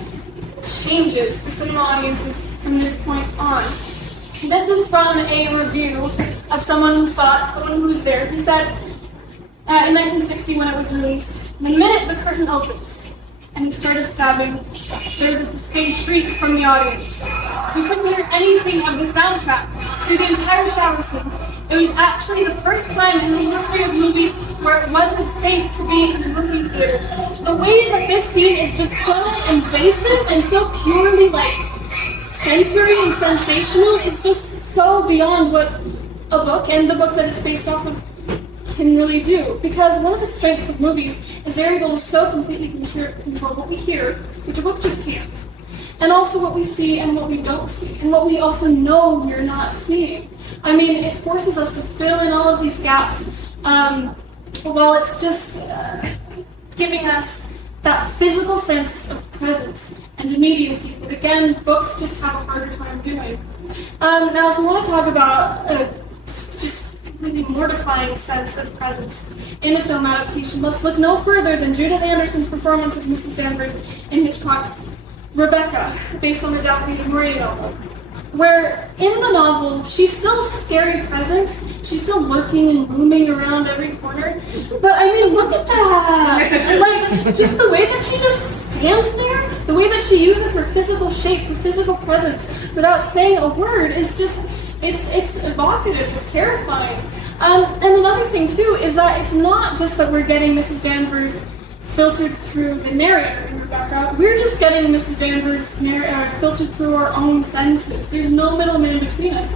changes for cinema audiences from this point on. This is from a review of someone who saw it, someone who was there. He said, in 1960 when it was released, the minute the curtain opens, and he started stabbing, there was a sustained shriek from the audience. We couldn't hear anything of the soundtrack through the entire shower scene. It was actually the first time in the history of movies where it wasn't safe to be in a movie theater. The way that this scene is just so invasive and so purely, sensory and sensational is just so beyond what a book, and the book that it's based off of, can really do. Because one of the strengths of movies is they're able to so completely control what we hear, which a book just can't. And also what we see and what we don't see, and what we also know we're not seeing. I mean, it forces us to fill in all of these gaps, while it's just giving us that physical sense of presence and immediacy that, again, books just have a harder time doing. Now, if we want to talk about just completely mortifying sense of presence in a film adaptation, let's look no further than Judith Anderson's performance as Mrs. Danvers in Hitchcock's Rebecca, based on the Daphne du Maurier novel, where in the novel, she's still a scary presence, she's still lurking and looming around every corner, but I mean, look at that! Like, just the way that she just stands there, the way that she uses her physical shape, her physical presence, without saying a word, is just, it's evocative, it's terrifying. And another thing, too, is that it's not just that we're getting Mrs. Danvers filtered through the narrator in Rebecca, we're just getting Mrs. Danvers filtered through our own senses. There's no middleman between us.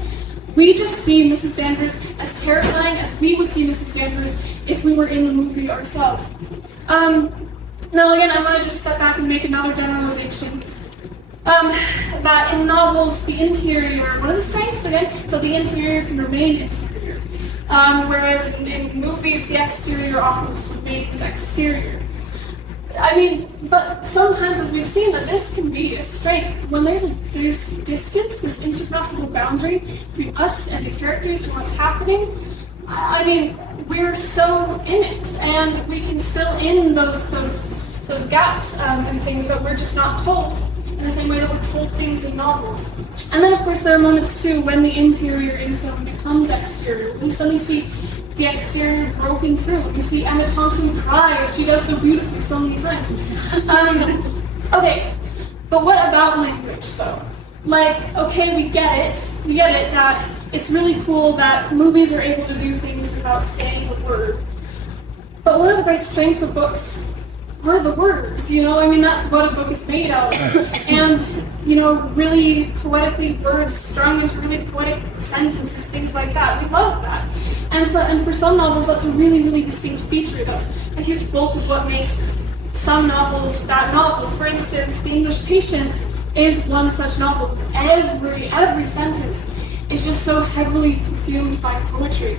We just see Mrs. Danvers as terrifying as we would see Mrs. Danvers if we were in the movie ourselves. Now again, I want to just step back and make another generalization. That in novels, the interior, one of the strengths, again, so the interior can remain interior. Whereas in movies, the exterior often just remains exterior. I mean, but sometimes, as we've seen, that this can be a strength. When there's distance, this insurpassable boundary between us and the characters and what's happening, I mean, we're so in it, and we can fill in those gaps and things that we're just not told, in the same way that we're told things in novels. And then, of course, there are moments, too, when the interior in film becomes exterior. We suddenly see the exterior broken through. We see Emma Thompson cry, as she does so beautifully so many times. Okay, but what about language, though? Like, okay, we get it that it's really cool that movies are able to do things without saying a word. But one of the great strengths of books are the words, you know? I mean, that's what a book is made of. And, you know, really poetically words strung into really poetic sentences, things like that. We love that. And for some novels, that's a really, really distinct feature. That's a huge bulk of what makes some novels that novel. For instance, The English Patient is one such novel. Every sentence is just so heavily perfumed by poetry.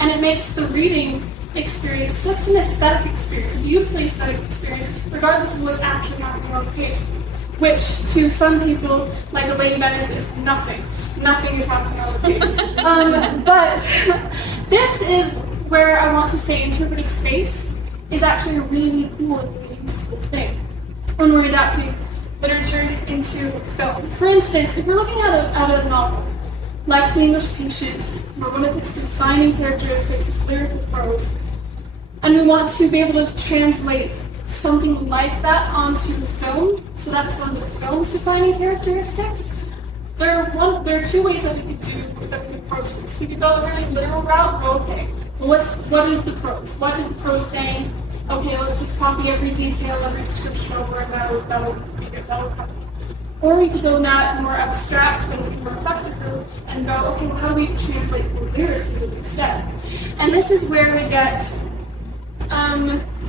And it makes the reading experience just an aesthetic experience, a beautifully aesthetic experience, regardless of what's actually happening on the page. Which, to some people, like Elaine Bennis, is nothing. Nothing is happening on the page. But this is where I want to say interpretive space is actually a really cool and really useful thing when we're adapting literature into film. For instance, if we're looking at a novel like The English Patient, where one of its defining characteristics is lyrical prose, and we want to be able to translate something like that onto film, so that's one of the film's defining characteristics, there are two ways that we could approach this. We could go the really literal route. Well, okay, well, what is the prose? What is the prose saying? Okay, let's just copy every detail, every description over, and that'll be good. That'll cover it. Or we could go that more abstract, but more effective route, and go, okay, well, how do we translate the lyricism instead? And this is where we get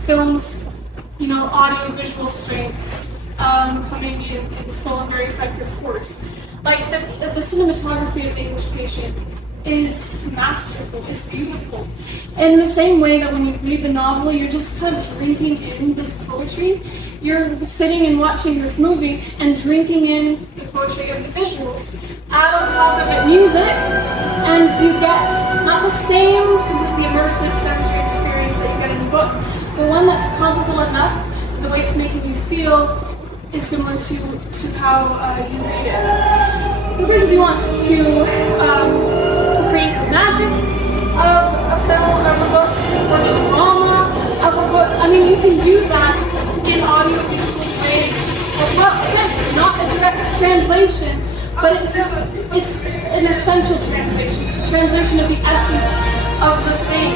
films, you know, audio-visual strengths coming in full and very effective force. Like the cinematography of The English Patient is masterful, it's beautiful. In the same way that when you read the novel, you're just kind of drinking in this poetry, you're sitting and watching this movie and drinking in the poetry of the visuals. Add on top of it music, and you get not the same completely immersive sensory experience that you get in the book, but one that's comparable enough, the way it's making you feel is similar to how you read it. Because if you want to create the magic of a film, of a book, or the drama of a book, I mean, you can do that in audio-visual ways as well. Again, it's not a direct translation, but it's an essential translation. It's a translation of the essence of the thing.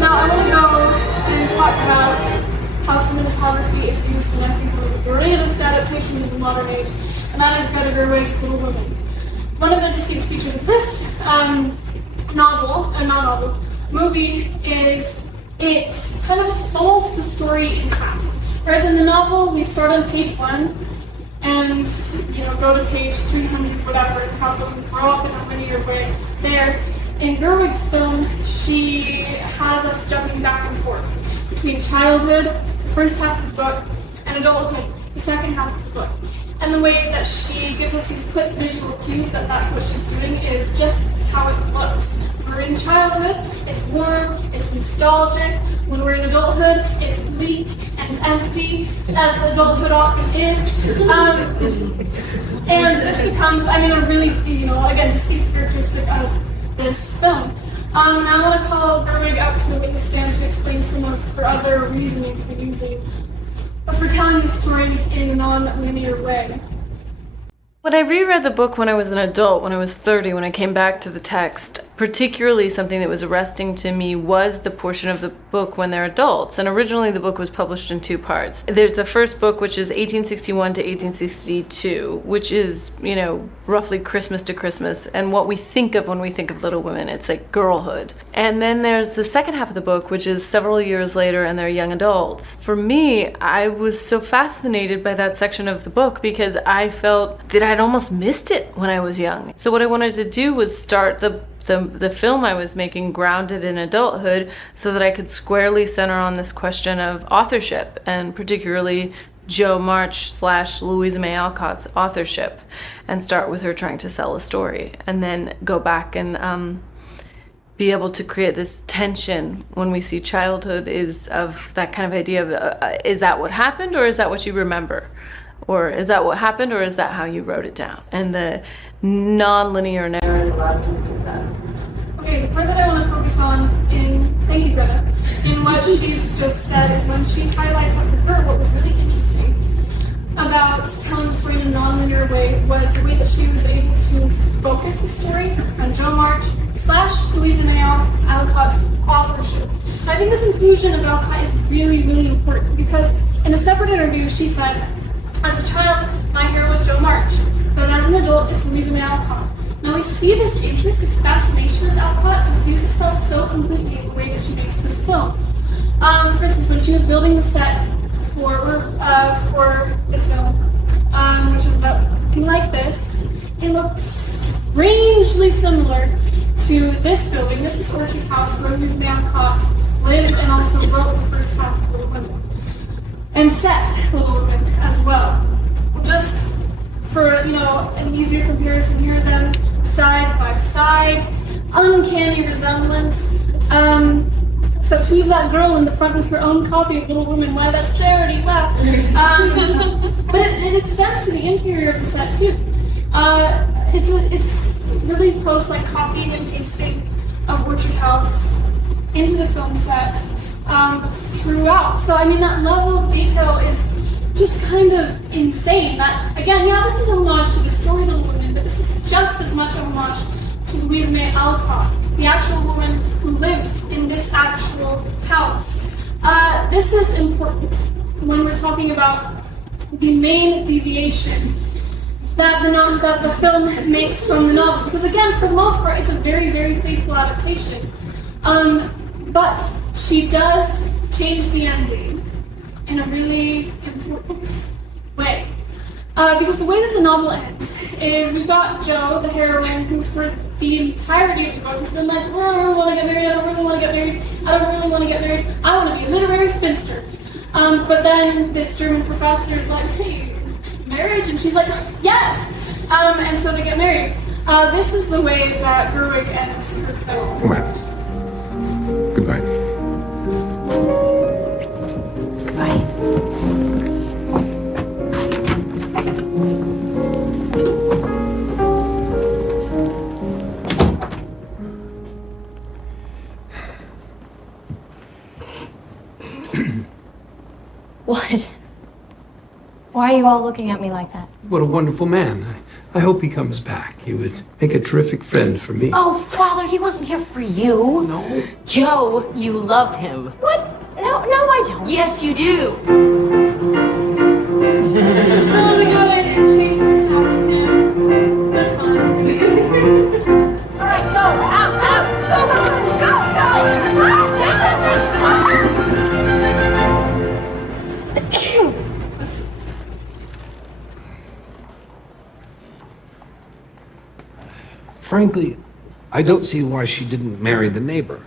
Now, I want to go and talk about how cinematography is used in, I think, one of the greatest adaptations of the modern age, and that is Greta Gerwig's Little Women. One of the distinct features of this movie is it kind of folds the story in half. Whereas in the novel, we start on page 1 and go to page 300, whatever, and how we grow up in a linear way there. In Gerwig's film, she has us jumping back and forth between childhood, the first half of the book, and adulthood, the second half of the book. And the way that she gives us these quick visual cues that that's what she's doing is just how it looks. When we're in childhood, it's warm, it's nostalgic. When we're in adulthood, it's bleak and empty, as adulthood often is. And this becomes, a really, again, distinct characteristic of this film. And I want to call Gerwig out to the witness stand to explain some of her other reasoning for telling the story in a non-linear way. When I reread the book when I was an adult, when I was 30, when I came back to the text, particularly something that was arresting to me was the portion of the book when they're adults. And originally the book was published in 2 parts. There's the first book, which is 1861 to 1862, which is, roughly Christmas to Christmas, and what we think of when we think of Little Women. It's like girlhood. And then there's the second half of the book, which is several years later, and they're young adults. For me, I was so fascinated by that section of the book because I felt that I'd almost missed it when I was young. So what I wanted to do was start the film I was making grounded in adulthood so that I could squarely center on this question of authorship, and particularly Jo March / Louisa May Alcott's authorship, and start with her trying to sell a story, and then go back and be able to create this tension when we see childhood is of that kind of idea of is that what happened, or is that what you remember? Or is that what happened, or is that how you wrote it down? And the non-linear narrative allowed you to do that. Okay, the part that I want to focus on thank you, Greta, in what she's just said is when she highlights that for her, what was really interesting about telling the story in a non-linear way was the way that she was able to focus the story on Jo March / Louisa May Alcott's authorship. I think this inclusion of Alcott is really, really important because in a separate interview, she said, as a child, my hero was Jo March, but as an adult, it's Louisa May Alcott. Now we see this interest, this fascination with Alcott diffuse itself so completely in the way that she makes this film. For instance, when she was building the set for the film, which is about looking like this, it looked strangely similar to this building. This is Orchard House, where Louisa May Alcott lived and also wrote the first half of Little Women. And set Little Women as well. Just for, an easier comparison here then, side by side, uncanny resemblance. So who's that girl in the front with her own copy of Little Women? Why, that's Charity, wow. But it extends to the interior of the set too. It's really close, like copying and pasting of Orchard House into the film set throughout. So that level of detail is just kind of insane. That, again, this is a homage to the story of Little Women, but this is just as much a homage to Louisa May Alcott, the actual woman who lived in this actual house. This is important when we're talking about the main deviation that the film makes from the novel, because again, for the most part, it's a very, very faithful adaptation. But she does change the ending in a really important way. Because the way that the novel ends is we've got Jo, the heroine, who for the entirety of the book has been like, oh, I don't really want to get married, I don't really want to get married, I don't really want to get married, I want to be a literary spinster. But then this German professor is like, hey, marriage? And she's like, yes! And so they get married. This is the way that Gerwig ends her film. Well, goodbye. What? Why are you all looking at me like that? What a wonderful man. I hope he comes back. He would make a terrific friend for me. Oh, Father, he wasn't here for you. No. Joe, you love him. What? No, I don't. Yes, you do. So they go and chase after him. Good fun. All right, go. Out. frankly, I don't see why she didn't marry the neighbor.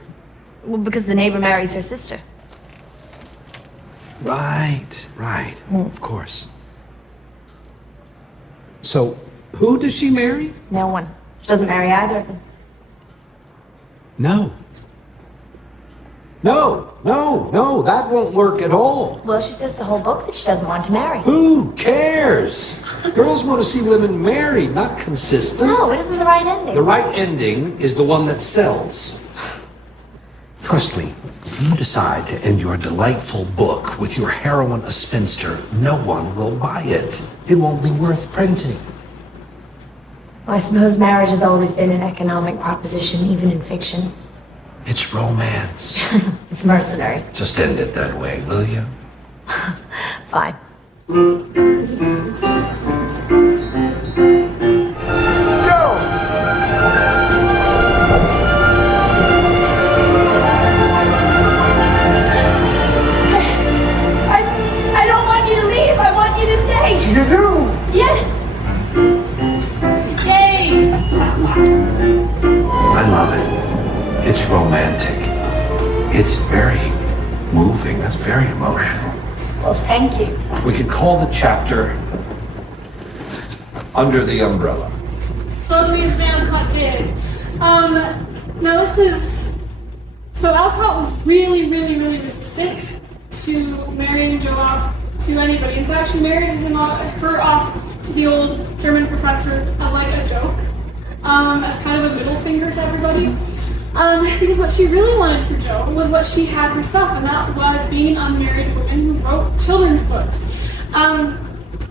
Well, because the neighbor marries her sister. Right. Of course. So, who does she marry? No one. She doesn't marry either of them. No, that won't work at all. Well, she says the whole book that she doesn't want to marry. Who cares? Girls want to see women married, not consistent. No, it isn't the right ending. The right ending is the one that sells. Trust me, if you decide to end your delightful book with your heroine a spinster, no one will buy it. It won't be worth printing. Well, I suppose marriage has always been an economic proposition, even in fiction. It's romance. It's mercenary. Just end it that way, will you? Fine. I don't want you to leave. I want you to stay. You do? Yes. Stay. I love it. It's romantic. It's very moving. That's very emotional. Well, thank you. We could call the chapter Under the Umbrella. So Louise Alcott did. Now this is... So Alcott was really resistant to marrying Joe off to anybody. In fact, she married her off to the old German professor as like a joke, as kind of a middle finger to everybody. Because what she really wanted for Joe was what she had herself, and that was being an unmarried woman who wrote children's books. Now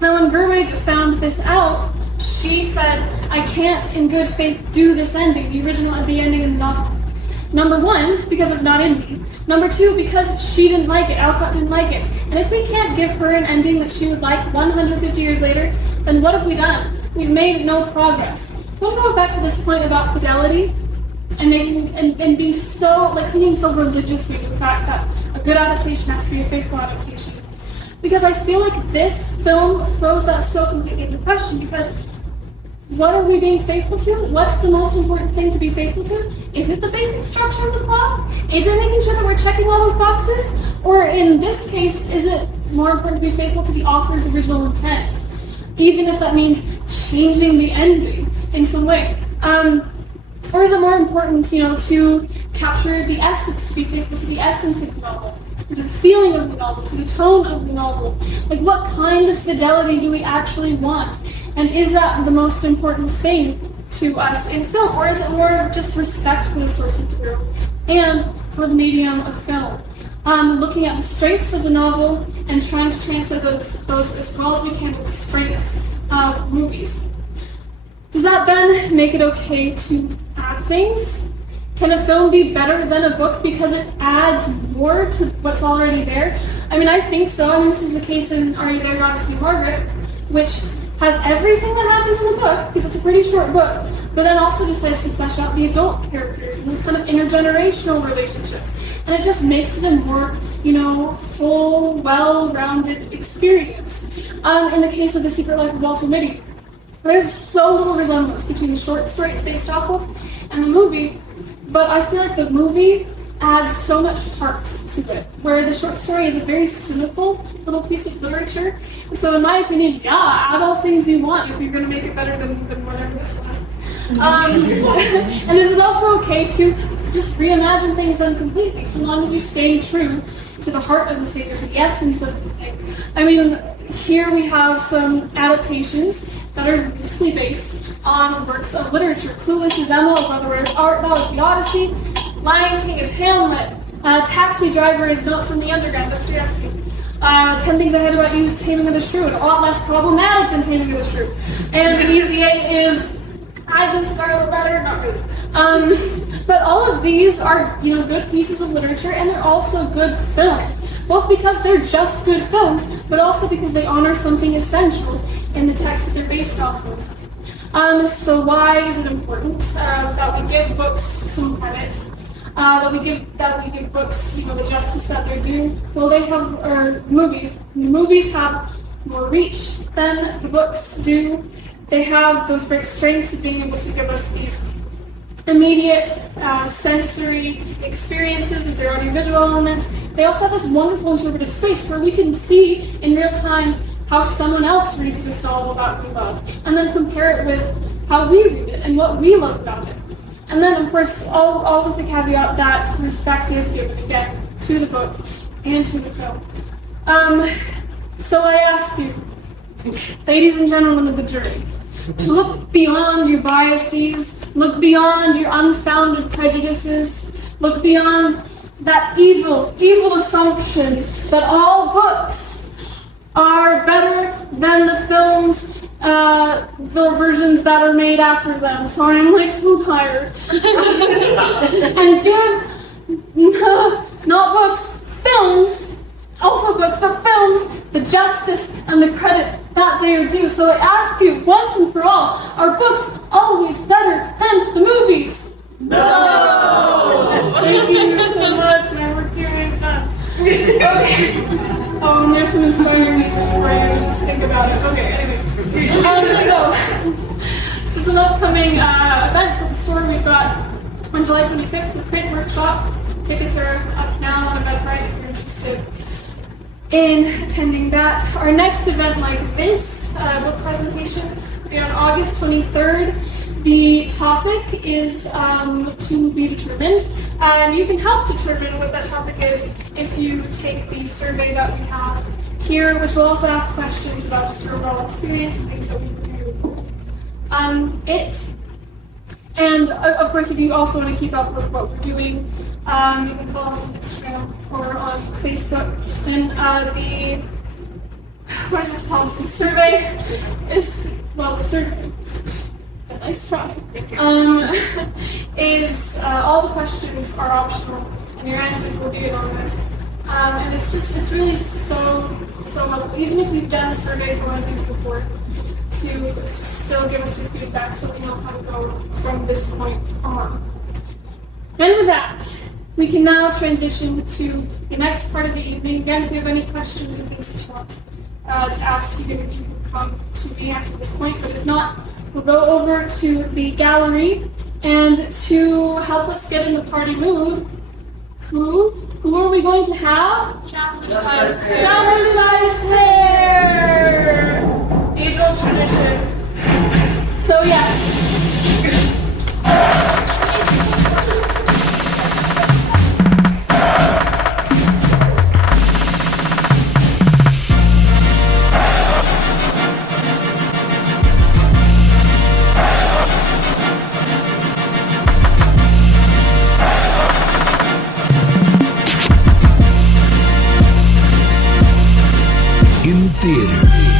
when Gerwig found this out, she said, I can't in good faith do this ending, the ending in the novel. Number one, because it's not in me. Number two, because she didn't like it, Alcott didn't like it. And if we can't give her an ending that she would like 150 years later, then what have we done? We've made no progress. I want to go back to this point about fidelity and being so, clinging so religiously to the fact that a good adaptation has to be a faithful adaptation. Because I feel like this film throws that so completely into question, because what are we being faithful to? What's the most important thing to be faithful to? Is it the basic structure of the plot? Is it making sure that we're checking all those boxes? Or in this case, is it more important to be faithful to the author's original intent? Even if that means changing the ending in some way. Or is it more important, to capture the essence, to be faithful to the essence of the novel, to the feeling of the novel, to the tone of the novel? Like, what kind of fidelity do we actually want? And is that the most important thing to us in film? Or is it more of just respect for the source material and for the medium of film? Looking at the strengths of the novel and trying to translate those as well as we can to the strengths of movies. Does that then make it okay to add things? Can a film be better than a book because it adds more to what's already there? I mean, I think so. This is the case in Are You There, God Be Margaret, which has everything that happens in the book, because it's a pretty short book, but then also decides to flesh out the adult characters and those kind of intergenerational relationships. And it just makes it a more, full, well-rounded experience. In the case of The Secret Life of Walter Mitty, there's so little resemblance between the short story it's based off of and the movie, but I feel like the movie adds so much heart to it, where the short story is a very cynical little piece of literature. And so in my opinion, add all things you want if you're going to make it better than whatever this was. And is it also okay to just reimagine things then completely, so long as you're staying true to the heart of the thing, or to the essence of the thing? I mean, here we have some adaptations that are loosely based on works of literature. Clueless is Emma, Brother Where's Art Thou is The Odyssey, Lion King is Hamlet, Taxi Driver is Notes from the Underground, Dostoevsky. 10 Things I Hate About You is Taming of the Shrew, a lot less problematic than Taming of the Shrew. And Easy 8 is I've been Scarlet Letter, not really. But all of these are, good pieces of literature, and they're also good films. Both because they're just good films, but also because they honor something essential in the text that they're based off of. So why is it important that we give books some credit? That we give books, the justice that they're due? Well, they have, movies. Movies have more reach than the books do. They have those great strengths of being able to give us these immediate sensory experiences with their audiovisual elements. They also have this wonderful interpretive space where we can see in real time how someone else reads this novel about we love, and then compare it with how we read it and what we love about it. And then, of course, all with the caveat that respect is given, again, to the book and to the film. So I ask you, ladies and gentlemen of the jury, to look beyond your biases, look beyond your unfounded prejudices, look beyond that evil assumption that all books are better than the films, the versions that are made after them. Sorry, I'm like so tired. And give, not books, films, also books, but films, the justice and the credit that they are due. So I ask you, once and for all, are books always better than the movies? No! Thank you so much, my work here is done. Okay. Oh, and there's some inspiring music for you, just think about it. Okay, anyway. So some upcoming events at the store. We've got on July 25th, the print workshop. Tickets are up now on Eventbrite if you're interested in attending that. Our next event like this, book presentation, will be on August 23rd. The topic is to be determined, and you can help determine what that topic is if you take the survey that we have here, which will also ask questions about just your overall experience and things that we do. And of course, if you also want to keep up with what we're doing, you can follow us on Instagram or on Facebook. And what is this called? The survey is, well, the survey, nice try, is all the questions are optional and your answers will be anonymous. And it's really so helpful, even if you've done a survey for one of these before, to still give us your feedback so we know how to go from this point on. And with that, we can now transition to the next part of the evening. Again, if you have any questions or things that you want to ask, you can come to me after this point, but if not, we'll go over to the gallery, and to help us get in the party mood, who are we going to have? Jazzercise Fair! Age-old tradition. So yes. In theater.